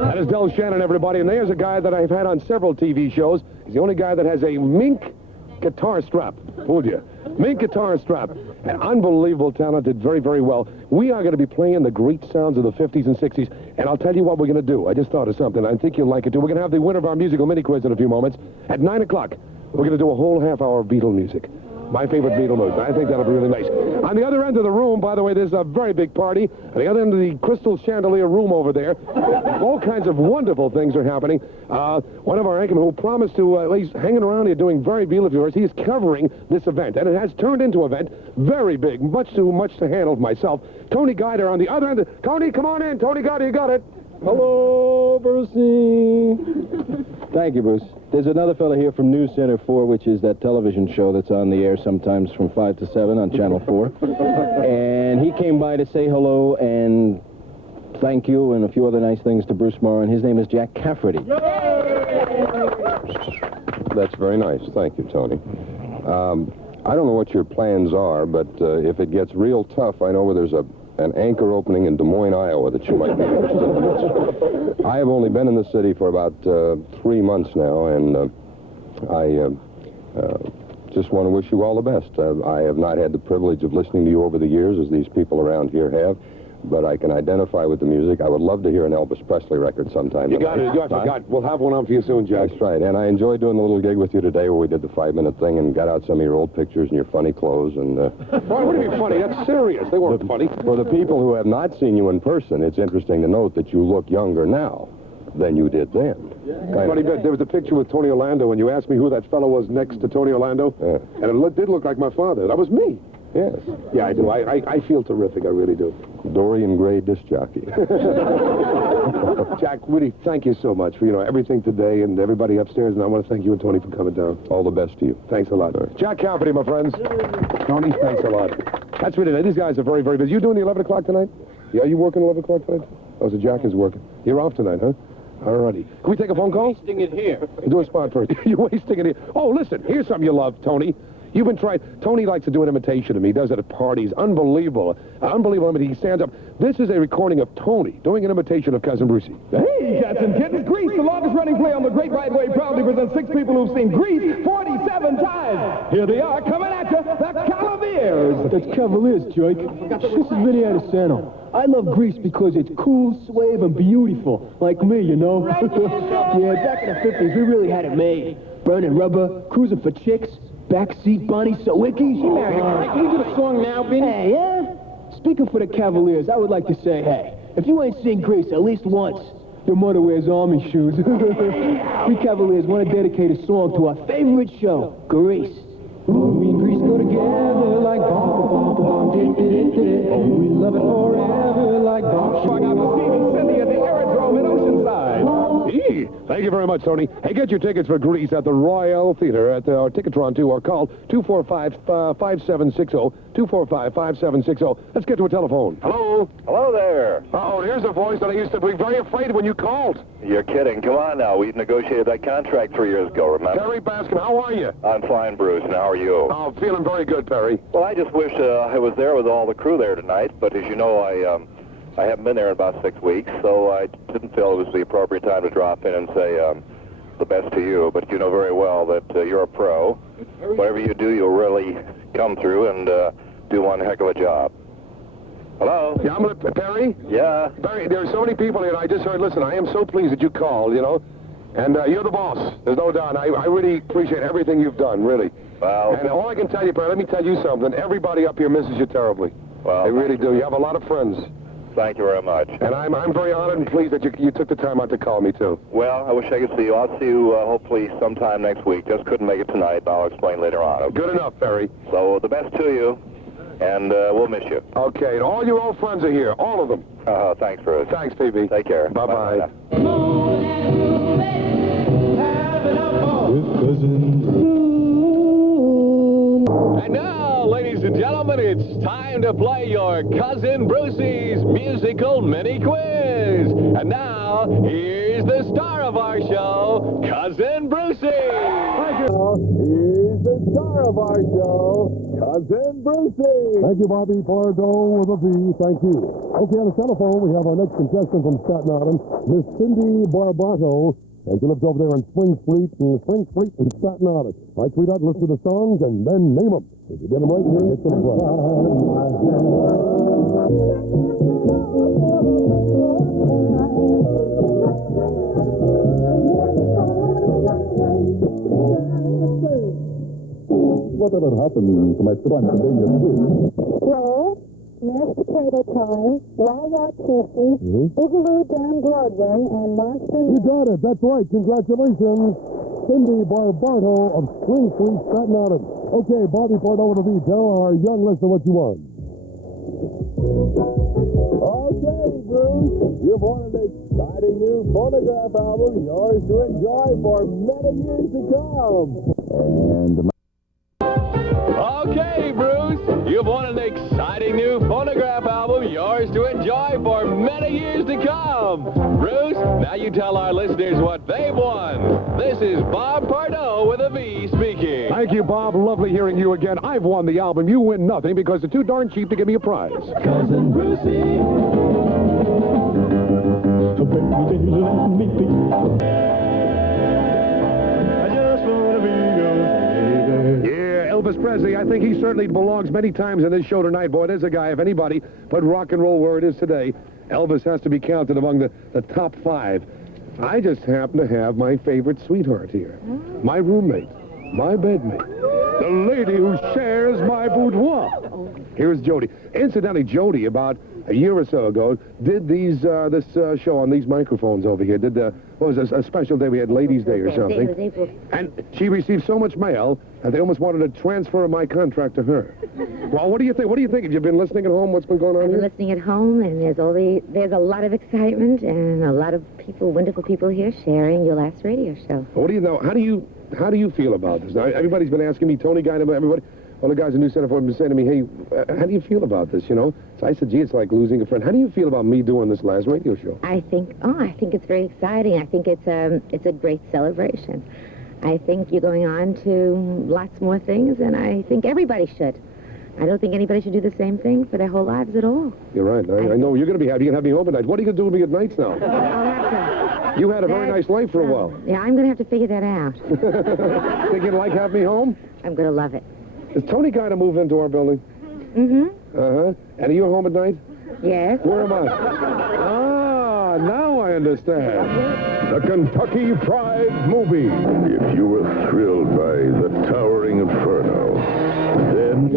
That is Del Shannon, everybody. And there's a guy that I've had on several TV shows. He's the only guy that has a mink guitar strap. Fooled you. Mink guitar strap. An unbelievable talent, did very, very well. We are going to be playing the great sounds of the 50s and 60s, and I'll tell you what we're going to do. I just thought of something. I think you'll like it, too. We're going to have the winner of our musical mini-quiz in a few moments. At 9 o'clock, we're going to do a whole half-hour of Beatle music. My favorite Beatle music. I think that'll be really nice. On the other end of the room, by the way, there's a very big party. On the other end of the crystal chandelier room over there, all kinds of wonderful things are happening. One of our anchormen who promised to, he's hanging around here doing very Beatle of yours. He's covering this event, and it has turned into an event very big, much too much to handle for myself. Tony Guider on the other end. Tony, come on in. Tony Guider, you got it. Hello, Brucie. Thank you, Bruce. There's another fellow here from News Center 4, which is that television show that's on the air sometimes from 5 to 7 on Channel 4. And he came by to say hello and thank you and a few other nice things to Bruce Morrow, and his name is Jack Cafferty. That's very nice. Thank you, Tony. I don't know what your plans are, but if it gets real tough, I know where there's an anchor opening in Des Moines, Iowa that you might be interested in. I have only been in the city for about 3 months now, and I just want to wish you all the best. I have not had the privilege of listening to you over the years, as these people around here have, but I can identify with the music. I would love to hear an Elvis Presley record sometime. You got it. I forgot. We'll have one on for you soon, Jack. That's right. And I enjoyed doing the little gig with you today where we did the 5-minute thing and got out some of your old pictures and your funny clothes. And Why would it be funny? That's serious. They weren't funny. For the people who have not seen you in person, it's interesting to note that you look younger now than you did then. Funny bit, there was a picture with Tony Orlando, and you asked me who that fellow was next to Tony Orlando, and it did look like my father. That was me. Yes. Yeah, I do. I feel terrific. I really do. Dorian Gray disc jockey. Jack, really, thank you so much for, everything today and everybody upstairs, and I want to thank you and Tony for coming down. All the best to you. Thanks a lot. Jack Cafferty, my friends. Tony, thanks a lot. That's really, these guys are very, very busy. You doing the 11 o'clock tonight? Yeah, are you working 11 o'clock tonight? Oh, so Jack is working. You're off tonight, huh? All righty. Can we take a phone call? Wasting it here. Do a spot first. You're wasting it here. Oh, listen, here's something you love, Tony. You've been trying. Tony likes to do an imitation of me. He does it at parties. Unbelievable. Unbelievable. He stands up. This is a recording of Tony doing an imitation of Cousin Brucie. Hey, cats and kittens, Grease, the longest-running play on the Great Right Way, proudly presents 6 people who've seen Grease 47 times. Here they are, coming at you, the Cavaliers. That's Cavaliers, Jake. This is Vinny Adesano. I love Grease because it's cool, suave, and beautiful, like me, you know? Yeah, back in the 50s, we really had it made. Burning rubber, cruising for chicks, backseat Bonnie Sawicki. Can we do the song now, Vinny? Hey, yeah? Speaking for the Cavaliers, I would like to say, hey, if you ain't seen Grease at least once, your mother wears army shoes. We Cavaliers want to dedicate a song to our favorite show, Grease. Me and Grease go together like bom, oh, we love it forever like bom. Showing out to Steve and Cindy at the Aerodrome in Oceanside. Hey, thank you very much, Tony. Hey, get your tickets for Grease at the Royal Theater at our Ticketron 2 or call 245-5760, 245-5760. Let's get to a telephone. Hello? Hello there. Oh, here's a voice that I used to be very afraid when you called. You're kidding. Come on now. We negotiated that contract 3 years ago, remember? Perry Baskin, how are you? I'm fine, Bruce. And how are you? Oh, feeling very good, Perry. Well, I just wish I was there with all the crew there tonight, but as you know, I haven't been there in about 6 weeks, so I didn't feel it was the appropriate time to drop in and say the best to you. But you know very well that you're a pro. Whatever you do, you'll really come through and do one heck of a job. Hello? Yeah, Perry? Yeah? Perry, there are so many people here, and I just heard, listen, I am so pleased that you called, and you're the boss. There's no doubt. I really appreciate everything you've done, really. Well... And all I can tell you, Perry, let me tell you something. Everybody up here misses you terribly. Well... They really do. You have a lot of friends. Thank you very much. And I'm very honored and pleased that you took the time out to call me, too. Well, I wish I could see you. I'll see you hopefully sometime next week. Just couldn't make it tonight. I'll explain later on. Okay? Good enough, Perry. So the best to you, and we'll miss you. Okay, and all your old friends are here, all of them. Thanks, Bruce. Thanks, PB. Take care. Bye-bye. And now, ladies and gentlemen, it's time to play your Cousin Brucie's musical mini-quiz. And now, here's the star of our show, Cousin Brucie. Here's the star of our show, Cousin Brucie. Thank you, Bobby Pardo with a V. Thank you. Okay, on the telephone, we have our next contestant from Staten Island, Miss Cindy Barbato. And she lives over there on Spring Street and Staten Island. All right, sweetheart, listen to the songs and then name them. If you get them right, you get some prize. Whatever happened to my spontaneous wit? Well, mashed potato time, wild turkey, Boogaloo down Broadway, and Monster. You got it. That's right. Congratulations. Cindy Barbardo of Spring Street, Staten Island. Okay, Bobby Pardo to be. Tell our young listener what you want. Okay, Bruce, you've won an exciting new phonograph album, yours to enjoy for many years to come. And Okay, Bruce, you've won an exciting new phonograph album, yours to enjoy for many years to come. Bruce, now you tell our listeners what they've won. This is Bob Pardo with a V speaking. Thank you, Bob. Lovely hearing you again. I've won the album. You win nothing because it's too darn cheap to give me a prize. Cousin Brucie. Yeah, Elvis Presley, I think he certainly belongs many times in this show tonight. Boy, there's a guy, if anybody put rock and roll where it is today, Elvis has to be counted among the top 5. I just happen to have my favorite sweetheart here. My roommate, my bedmate, the lady who shares my boudoir. Here's Jody. Incidentally, Jody, about a year or so ago, did this show on these microphones over here. Did what was it, a special day? We had Ladies' Day or something. It was April. And she received so much mail that they almost wanted to transfer my contract to her. Well, what do you think? What do you think? Have you been listening at home? What's been going on I've here? been listening at home, and there's a lot of excitement and a lot of people, wonderful people here sharing your last radio show. What do you know? How do you feel about this? Now, everybody's been asking me, Tony Guy, everybody. All the guys in New Center have been saying to me, hey, how do you feel about this, you know? So I said, gee, it's like losing a friend. How do you feel about me doing this last radio show? I think it's very exciting. I think it's a great celebration. I think you're going on to lots more things, and I think everybody should. I don't think anybody should do the same thing for their whole lives at all. You're right. I know you're going to be happy. You can have me home at night. What are you going to do with me at nights now? I'll have to. You had a very nice life for a while. Yeah, I'm going to have to figure that out. Think you'd like have me home? I'm going to love it. Is Tony going to move into our building? Mm-hmm. Uh-huh. And are you home at night? Yes. Where am I? Ah, now I understand. The Kentucky Fried Movie. If you were thrilled by the towering inferno, then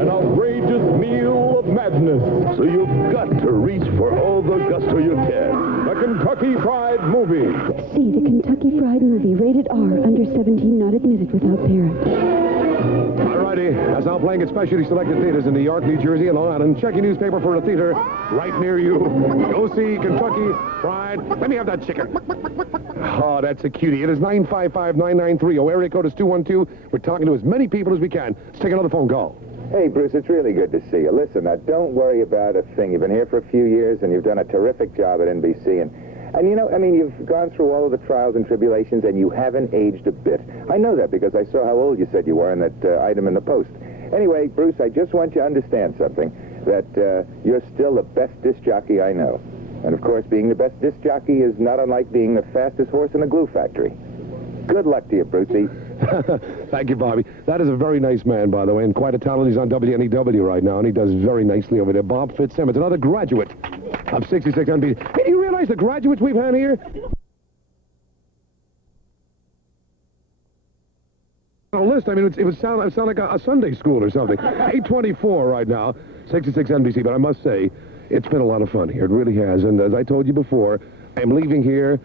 An outrageous meal of madness. so you've got to reach for all the gusto you can. The Kentucky Fried Movie. See the Kentucky Fried Movie, rated R, under 17, not admitted without parent. All righty. That's now playing at specially selected theaters in New York, New Jersey, and Long Island. Check your newspaper for a theater right near you. Go see Kentucky Fried. Let me have that chicken. Oh, that's a cutie. It is 955-9930. Area code is 212. We're talking to as many people as we can. Let's take another phone call. Hey, Bruce, it's really good to see you. Listen, now, don't worry about a thing. You've been here for a few years, and you've done a terrific job at NBC. And you know, I mean, you've gone through all of the trials and tribulations, and you haven't aged a bit. I know that because I saw how old you said you were in that item in the Post. Anyway, Bruce, I just want you to understand something, that you're still the best disc jockey I know. And, of course, being the best disc jockey is not unlike being the fastest horse in a glue factory. Good luck to you, Brucie. Thank you, Bobby. That is a very nice man, by the way, and quite a talent. He's on WNEW right now, and he does very nicely over there. Bob Fitzsimmons, another graduate of 66 NBC. Hey, do you realize the graduates we've had here? On a list, I mean, it would sound like a Sunday school or something. 824 right now, 66 NBC, but I must say, it's been a lot of fun here. It really has, and as I told you before, I am leaving here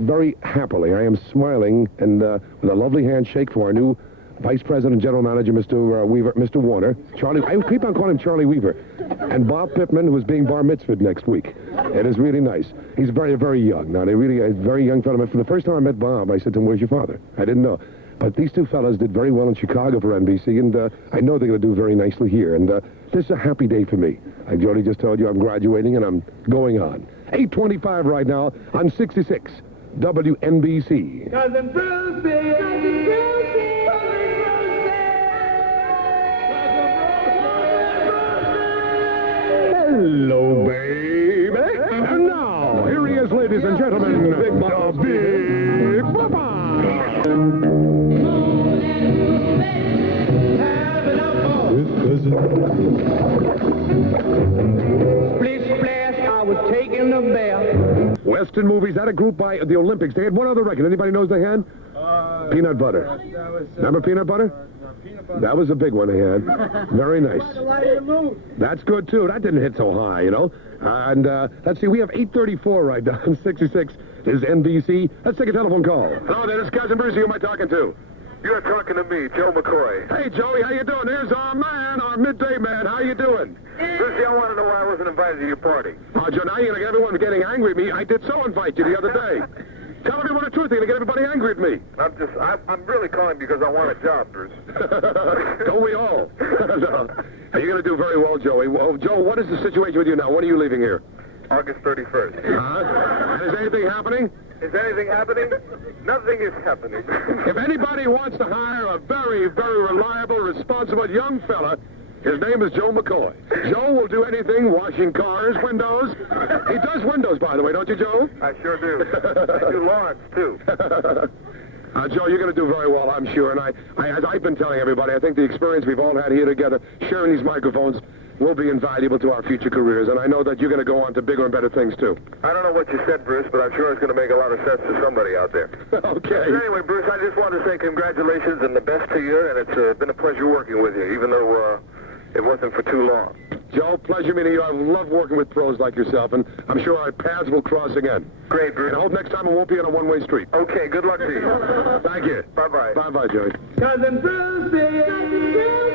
very happily. I am smiling and with a lovely handshake from our new Vice President, General Manager, Mr. Weaver, Mr. Warner. Charlie, I keep on calling him Charlie Weaver. And Bob Pittman, who is being bar mitzvahed next week. It is really nice. He's very, very young. Now, they really a very young fellow. For the first time I met Bob, I said to him, where's your father? I didn't know. But these two fellows did very well in Chicago for NBC, and I know they're going to do very nicely here. And this is a happy day for me. Like Jody just told you, I'm graduating, and I'm going on. 825 right now on 66 WNBC. Cousin Brucie! Cousin Brucie! Hello, baby. And now, Yes, ladies and gentlemen, the Big Papa. Split splash, I was taking the bear. Western movies had a group by the Olympics. They had one other record. Anybody knows they had? Peanut Butter. Remember Peanut Butter? That was a big one they had. Very nice. That's good, too. That didn't hit so high, you know. And let's see, we have 8:34 right now. 66 is NBC. Let's take a telephone call. Hello there, this is Cousin Brucie. Who am I talking to? You're talking to me, Joe McCoy. Hey, Joey, how you doing? There's our man, our midday man. How you doing? Brucie, I want to know why I wasn't invited to your party. Oh, Joe, now everyone's getting angry at me. I did so invite you the other day. Tell everyone the truth. You're going to get everybody angry at me. I'm really calling because I want a job, Bruce. Don't we all? No. You're going to do very well, Joey. Well, Joe, what is the situation with you now? When are you leaving here? August 31st. Is anything happening? Is anything happening? Nothing is happening. If anybody wants to hire a very, very reliable, responsible young fella, his name is Joe McCoy. Joe will do anything, washing cars, windows. He does windows, by the way, don't you, Joe? I sure do. I do lawns, too. Joe, you're going to do very well, I'm sure. And as I've been telling everybody, I think the experience we've all had here together, sharing these microphones, will be invaluable to our future careers. And I know that you're going to go on to bigger and better things, too. I don't know what you said, Bruce, but I'm sure it's going to make a lot of sense to somebody out there. Okay. Anyway, Bruce, I just wanted to say congratulations and the best to you, and it's been a pleasure working with you, even though it wasn't for too long. Joe, pleasure meeting you. I love working with pros like yourself, and I'm sure our paths will cross again. Great, Bruce. And I hope next time it won't be on a one-way street. Okay, good luck to you. Thank you. Bye-bye. Bye-bye, Joey. Cousin Brucie. Cousin Brucie.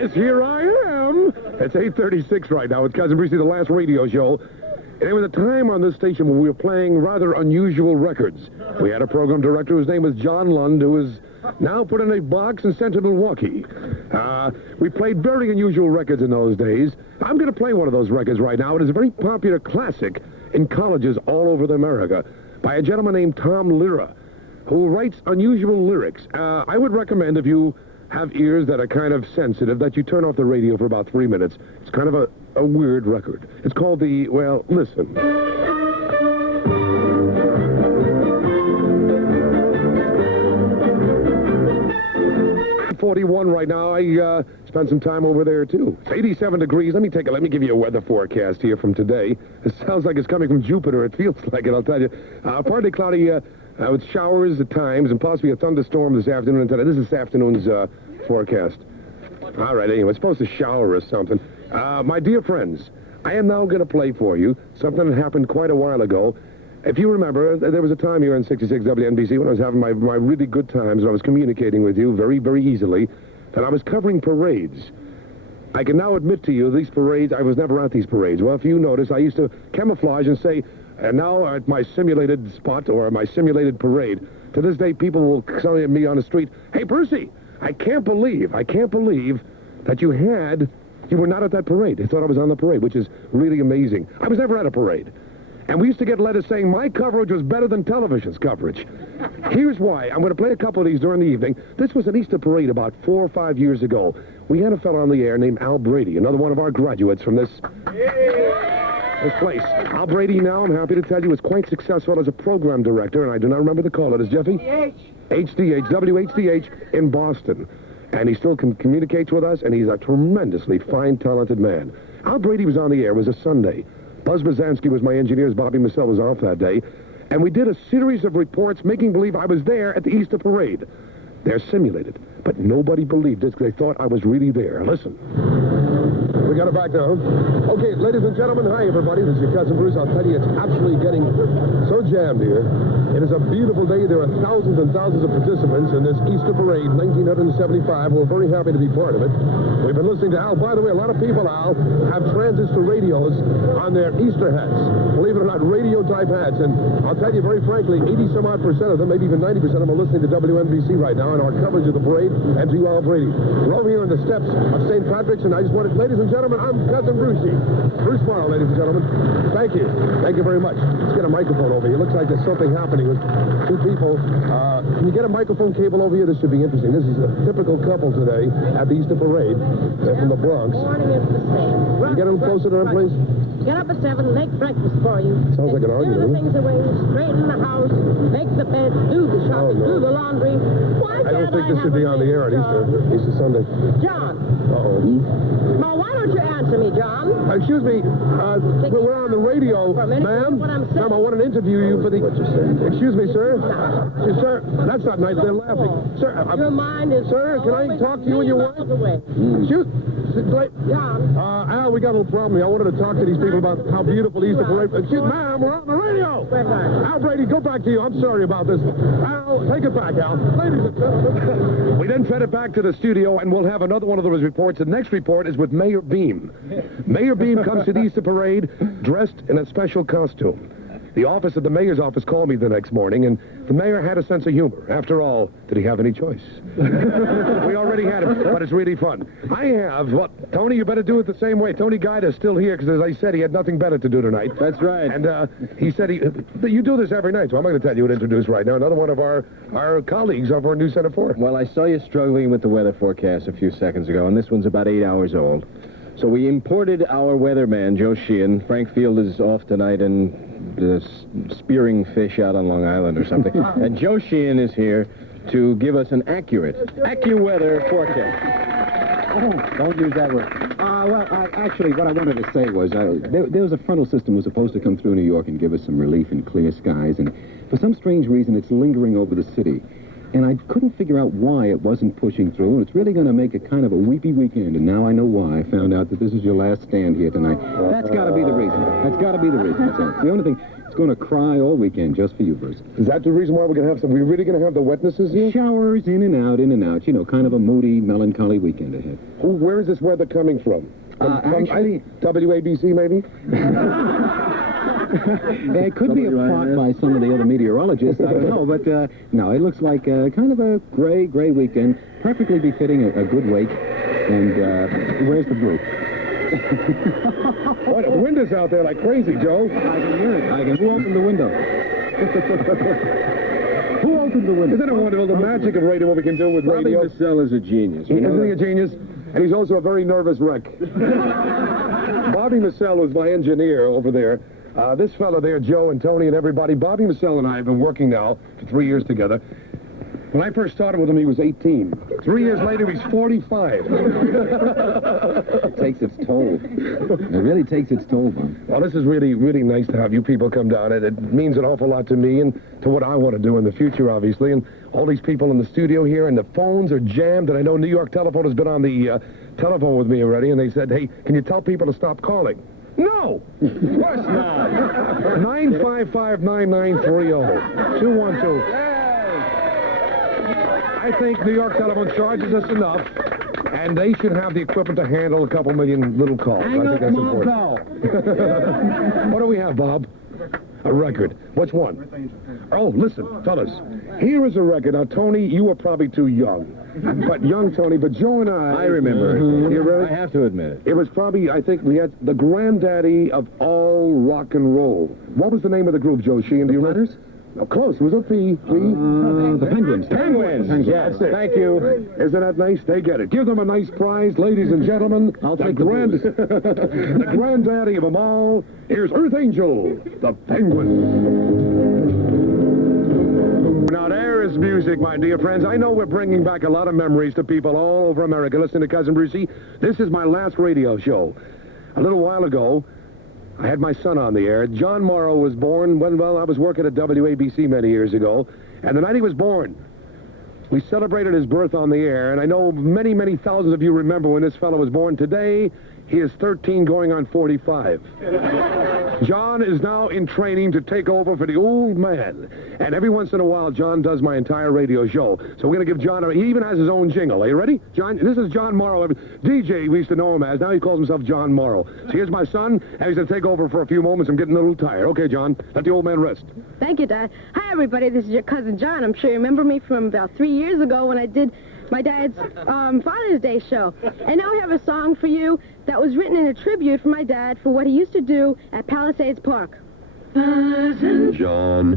Yes, here I am. It's 8:36 right now. It's Cousin Brucie, the last radio show. And there was a time on this station when we were playing rather unusual records. We had a program director whose name was John Lund, who is now put in a box and sent to Milwaukee. We played very unusual records in those days. I'm going to play one of those records right now. It is a very popular classic in colleges all over America by a gentleman named Tom Lehrer, who writes unusual lyrics. I would recommend, if you have ears that are kind of sensitive, that you turn off the radio for about 3 minutes. It's kind of a weird record. It's called listen. 41 right now. I spent some time over there, too. It's 87 degrees. Let me give you a weather forecast here from today. It sounds like it's coming from Jupiter. It feels like it, I'll tell you. Partly cloudy with showers at times and possibly a thunderstorm this afternoon. This is this afternoon's forecast. All right, anyway, it's supposed to shower or something. My dear friends, I am now going to play for you something that happened quite a while ago. If you remember, there was a time here on 66 WNBC when I was having my really good times and I was communicating with you very, very easily, that I was covering parades. I can now admit to you, these parades, I was never at these parades. Well, if you notice, I used to camouflage and say, and now at my simulated spot or my simulated parade, to this day, people will say to me on the street, "Hey, Brucie, I can't believe that you were not at that parade." They thought I was on the parade, which is really amazing. I was never at a parade. And we used to get letters saying my coverage was better than television's coverage. Here's why. I'm going to play a couple of these during the evening. This was an Easter parade about 4 or 5 years ago. We had a fellow on the air named Al Brady, another one of our graduates from this place. Al Brady now, I'm happy to tell you, is quite successful as a program director, and I do not remember the call. It is Jeffy? HDH, WHDH in Boston. And he still communicates with us, and he's a tremendously fine, talented man. Al Brady was on the air. It was a Sunday. Buzz Bazanski was my engineer. Bobby Massell was off that day. And we did a series of reports making believe I was there at the Easter parade. They're simulated. But nobody believed it because they thought I was really there. Listen. We got it back now. Okay, ladies and gentlemen, hi, everybody. This is your Cousin Bruce. I'll tell you, it's absolutely getting so jammed here. It is a beautiful day. There are thousands and thousands of participants in this Easter parade, 1975. We're very happy to be part of it. We've been listening to Al. By the way, a lot of people, Al, have transistor radios on their Easter hats. Believe it or not, radio-type hats. And I'll tell you very frankly, 80-some-odd% of them, maybe even 90% of them, are listening to WNBC right now and our coverage of the parade and to Al Brady. We're over here on the steps of St. Patrick's, and I just wanted, ladies and gentlemen, gentlemen, I'm Cousin Brucie. Bruce Morrow, ladies and gentlemen. Thank you. Thank you very much. Let's get a microphone over here. It looks like there's something happening with two people. Can you get a microphone cable over here? This should be interesting. This is a typical couple today at the Easter Parade. They're from the Bronx. Morning is the same. Can you get them closer to them, please? Get up at 7, make breakfast for you. Sounds like an argument. Clear the things away, straighten the house, make the bed, do the shopping, do the laundry. Why I don't think this should be on the air on Easter Sunday. John. Uh-oh. Now, why don't you answer me, John? Excuse me, we're on the radio, ma'am. Ma'am, I want to interview you for the... Excuse me, sir. Sir, that's not nice. They're laughing. Sir, Your mind is... Sir, can I talk to you and your wife? Excuse... John. Al, we got a little problem here. I wanted to talk to these people about how beautiful Easter Parade... Excuse me, ma'am, we're on the radio. Al Brady, go back to you. I'm sorry about this. Al, take it back, Al. Ladies and gentlemen. We then fed it back to the studio, and we'll have another one of those reports. The next report is with Mayor Beam. Mayor Beam comes to the Easter Parade dressed in a special costume. The office of the mayor's office called me the next morning, and the mayor had a sense of humor. After all, did he have any choice? We already had it, but it's really fun. I have, Tony, you better do it the same way. Tony Guida's still here, because as I said, he had nothing better to do tonight. That's right. And he said, you do this every night, so I'm not going to tell you what to introduce right now. Another one of our colleagues of our new Center 4. Well, I saw you struggling with the weather forecast a few seconds ago, and this one's about 8 hours old. So we imported our weatherman, Joe Sheehan. Frank Field is off tonight and spearing fish out on Long Island or something. And Joe Sheehan is here to give us an accurate AccuWeather forecast. Oh, don't use that word. Actually, what I wanted to say was there was a frontal system was supposed to come through New York and give us some relief in clear skies, and for some strange reason, it's lingering over the city. And I couldn't figure out why it wasn't pushing through, and it's really going to make it kind of a weepy weekend, and now I know why. I found out that this is your last stand here tonight. That's got to be the reason. That's got to be the reason. That's it. The only thing, it's going to cry all weekend just for you, Bruce. Is that the reason why we're going to have some? We're really going to have the wetnesses here? Showers in and out, you know, kind of a moody, melancholy weekend ahead. Where is this weather coming from? Actually, WABC, maybe? It could be a plot by some of the other meteorologists. I don't know, but no, it looks like kind of a gray weekend, perfectly befitting a good wake. And where's the brew? What, the wind is out there like crazy, Joe. I can hear it. Who opened the window? Who opened the window? Isn't it wonderful, the magic of radio, what we can do with radio? Bobby Massell is a genius. Isn't he a genius? And he's also a very nervous wreck. Bobby Massell was my engineer over there. This fella there, Joe and Tony and everybody, Bobby Massell and I have been working now for 3 years together. When I first started with him, he was 18. 3 years later, he's 45. It takes its toll. It really takes its toll, man. Well, this is really, really nice to have you people come down. It means an awful lot to me and to what I want to do in the future, obviously. And all these people in the studio here, and the phones are jammed. And I know New York Telephone has been on the telephone with me already, and they said, hey, can you tell people to stop calling? No! Of course not. 955-9930. 212. I think New York Telephone charges us enough, and they should have the equipment to handle a couple million little calls. Hang I think up, that's Mom, important. What do we have, Bob? A record. Which one? Oh, listen, fellas. Here is a record. Now, Tony, you were probably too young. But young Tony, but Joe and I remember it. You really? I have to admit it. It was probably, I think, we had the granddaddy of all rock and roll. What was the name of the group, Joe Sheehan? Do you remember? No, close. Was it P? The Penguins. Penguins. Yes, that's it. Thank you. Isn't that nice? They get it. Give them a nice prize, ladies and gentlemen. I'll take the the granddaddy of them all. Here's Earth Angel, the Penguin. Now, there is music, my dear friends. I know we're bringing back a lot of memories to people all over America. Listen to Cousin Brucie. This is my last radio show. A little while ago, I had my son on the air. John Morrow was born when, well, I was working at WABC many years ago. And the night he was born, we celebrated his birth on the air. And I know many, many thousands of you remember when this fellow was born. Today, he is 13 going on 45. John is now in training to take over for the old man. And every once in a while, John does my entire radio show. So we're going to give John, he even has his own jingle. Are you ready? John, this is John Morrow. DJ, we used to know him as. Now he calls himself John Morrow. So here's my son, and he's going to take over for a few moments. I'm getting a little tired. Okay, John, let the old man rest. Thank you, Dad. Hi, everybody. This is your cousin John. I'm sure you remember me from about 3 years ago when I did my dad's Father's Day show. And now I have a song for you that was written in a tribute for my dad for what he used to do at Palisades Park. John.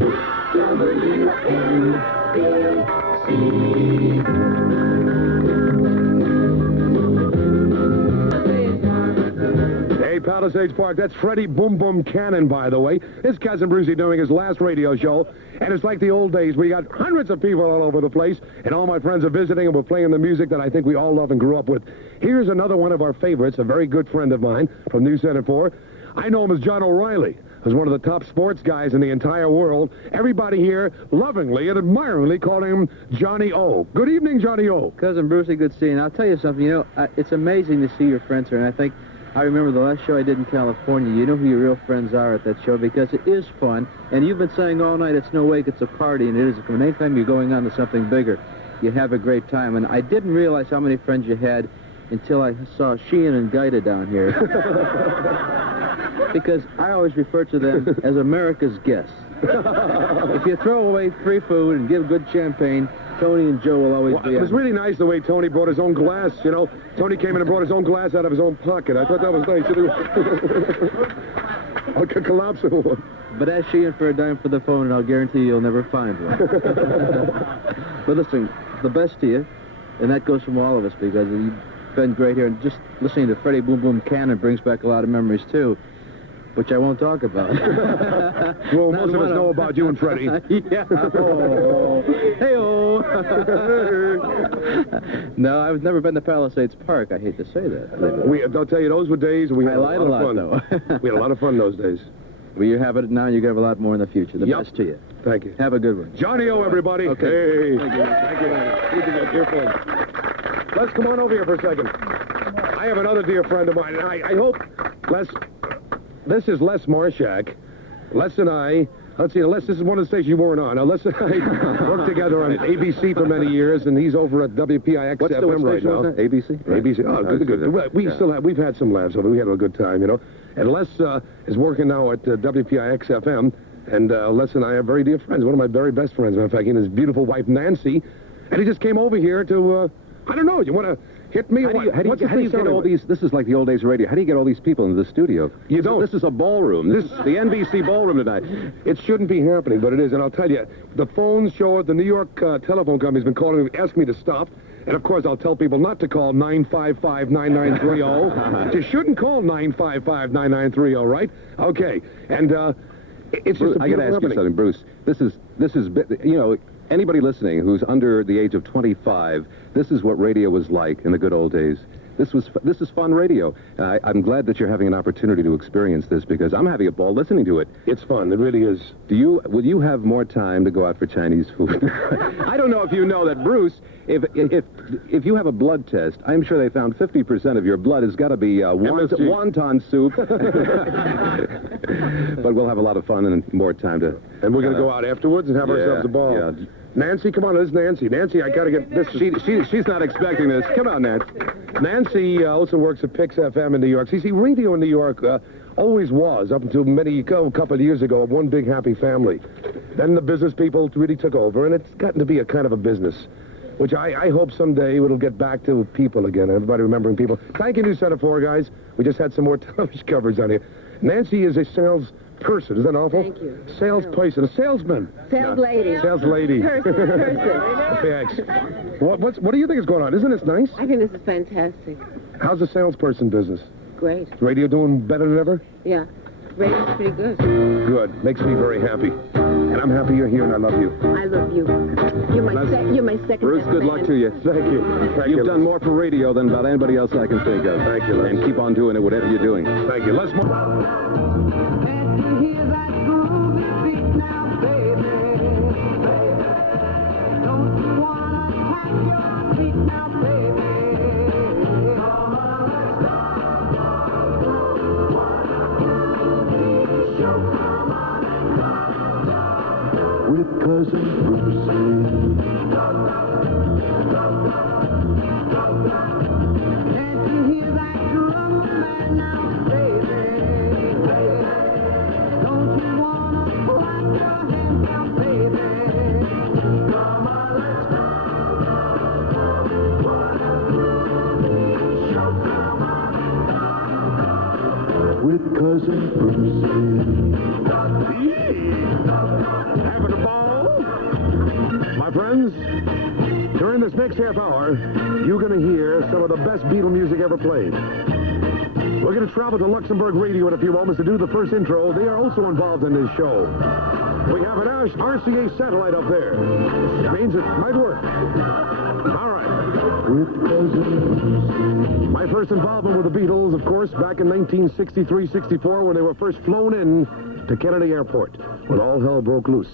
Hey, Palisades Park, that's Freddie Boom Boom Cannon, by the way. His cousin Brucie doing his last radio show, and it's like the old days. We got hundreds of people all over the place, and all my friends are visiting, and we're playing the music that I think we all love and grew up with. Here's another one of our favorites, a very good friend of mine from News Center 4. I know him as John O'Reilly, who's one of the top sports guys in the entire world. Everybody here lovingly and admiringly calling him Johnny O. Good evening, Johnny O. Cousin Brucie, good seeing you. I'll tell you something, you know, it's amazing to see your friends here, and I remember the last show I did in California. You know who your real friends are at that show because it is fun, and you've been saying all night it's no wake, it's a party, and it is. When anytime you're going on to something bigger, you have a great time, and I didn't realize how many friends you had until I saw Sheehan and Gaita down here. Because I always refer to them as America's guests. If you throw away free food and give good champagne, Tony and Joe will always be. It was really nice the way Tony brought his own glass, you know. Tony came in and brought his own glass out of his own pocket. I thought that was nice. Collapsible. But ask Sheehan for a dime for the phone, and I'll guarantee you'll never find one. But listen, the best to you, and that goes from all of us because you've been great here. And just listening to Freddie Boom Boom Cannon brings back a lot of memories, too. Which I won't talk about. Well, most of us know about you and Freddie. Yeah. Oh. Hey-oh. No, I've never been to Palisades Park. I hate to say that. I'll tell you, those were days we had a lot of fun. Though. We had a lot of fun those days. Well, you have it now, and you're going to have a lot more in the future. The best to you. Thank you. Have a good one. Johnny O, everybody. Okay. Hey. Thank you. Thank you, man. Good to get your friend. Les, come on over here for a second. I have another dear friend of mine, and I hope Les... This is Les Marshak. Les and I, let's see, Les, this is one of the stations you weren't on. Now, Les and I worked together on ABC for many years, and he's over at WPIX FM right now. ABC? ABC. Oh, good. We've had some laughs over it. We had a good time, you know. And Les is working now at WPIX FM, and Les and I are very dear friends. One of my very best friends, matter of fact, and his beautiful wife, Nancy. And he just came over here to, I don't know, you want to... Hit me. How do you get all these? This is like the old days radio. How do you get all these people into the studio? You don't. This is a ballroom. This is the NBC ballroom tonight. It shouldn't be happening, but it is. And I'll tell you, the phone show at the New York telephone company's been calling me, asking me to stop. And of course, I'll tell people not to call 955-9930. You shouldn't call 955-9930, right? Okay. And it's Bruce, just. I got to ask you something, Bruce. This is you know. Anybody listening who's under the age of 25, this is what radio was like in the good old days. This is fun radio. I'm glad that you're having an opportunity to experience this because I'm having a ball listening to it. It's fun. It really is. Will you have more time to go out for Chinese food? I don't know if you know that, Bruce. If you have a blood test, I'm sure they found 50% of your blood has got to be wonton soup. But we'll have a lot of fun and more time to. And we're going to go out afterwards and have ourselves a ball. Yeah. Nancy, come on, this is Nancy. Nancy, I got to get this. She's not expecting this. Come on, Nancy. Nancy also works at Pix FM in New York. See, radio in New York always was, up until a couple of years ago, one big happy family. Then the business people really took over, and it's gotten to be a kind of a business, which I hope someday it'll get back to people again, everybody remembering people. Thank you, News Center 4, guys. We just had some more television coverage on here. Nancy is a salesperson. Is that awful? Thank you. Salesperson. A salesman. Sales lady. Sales lady. Person. Thanks. What do you think is going on? Isn't this nice? I think this is fantastic. How's the salesperson business? Great. Is radio doing better than ever? Yeah. Radio's pretty good. Good. Makes me very happy. And I'm happy you're here and I love you. I love you. You're my second Bruce, best good man. luck to you. Thank you. You've done more for radio than about anybody else I can think of. Thank you, Les. And keep on doing it, whatever you're doing. Thank you. Let's move. With Cousin Brucie. Can't you hear that drum right now, baby? Don't you wanna clap your hands now, baby? Come on, let's go. friends, during this next half hour, you're going to hear some of the best Beatle music ever played. We're going to travel to Luxembourg Radio in a few moments to do the first intro. They are also involved in this show. We have an RCA satellite up there. It means it might work. All right. My first involvement with the Beatles, of course, back in 1963-64 when they were first flown in to Kennedy Airport when all hell broke loose.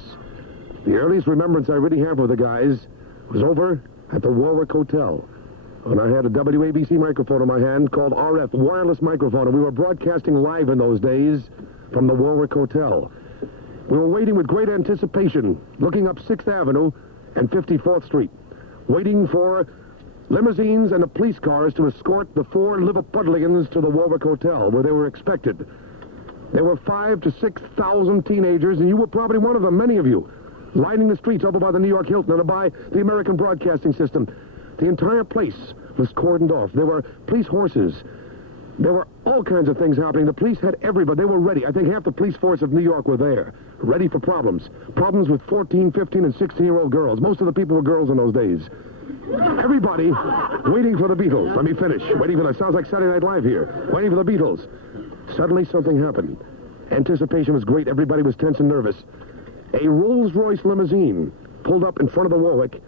The earliest remembrance I really have of the guys was over at the Warwick Hotel when I had a WABC microphone in my hand called RF, wireless microphone, and we were broadcasting live in those days from the Warwick Hotel. We were waiting with great anticipation, looking up 6th Avenue and 54th Street, waiting for limousines and the police cars to escort the 4 Liverpudlians to the Warwick Hotel, where they were expected. There were 5,000 to 6,000 teenagers, and you were probably one of them, many of you, lining the streets over by the New York Hilton and by the American Broadcasting System. The entire place was cordoned off. There were police horses. There were all kinds of things happening. The police had everybody. They were ready. I think half the police force of New York were there, ready for problems. Problems with 14, 15, and 16-year-old girls. Most of the people were girls in those days. Everybody waiting for the Beatles. Let me finish. Waiting for the... Sounds like Saturday Night Live here. Waiting for the Beatles. Suddenly something happened. Anticipation was great. Everybody was tense and nervous. A Rolls-Royce limousine pulled up in front of the Warwick,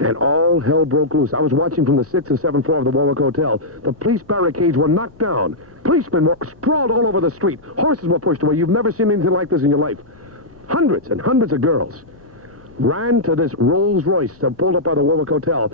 and all hell broke loose. I was watching from the 6th and 7th floor of the Warwick Hotel. The police barricades were knocked down. Policemen were sprawled all over the street. Horses were pushed away. You've never seen anything like this in your life. Hundreds and hundreds of girls ran to this Rolls-Royce that pulled up by the Warwick Hotel,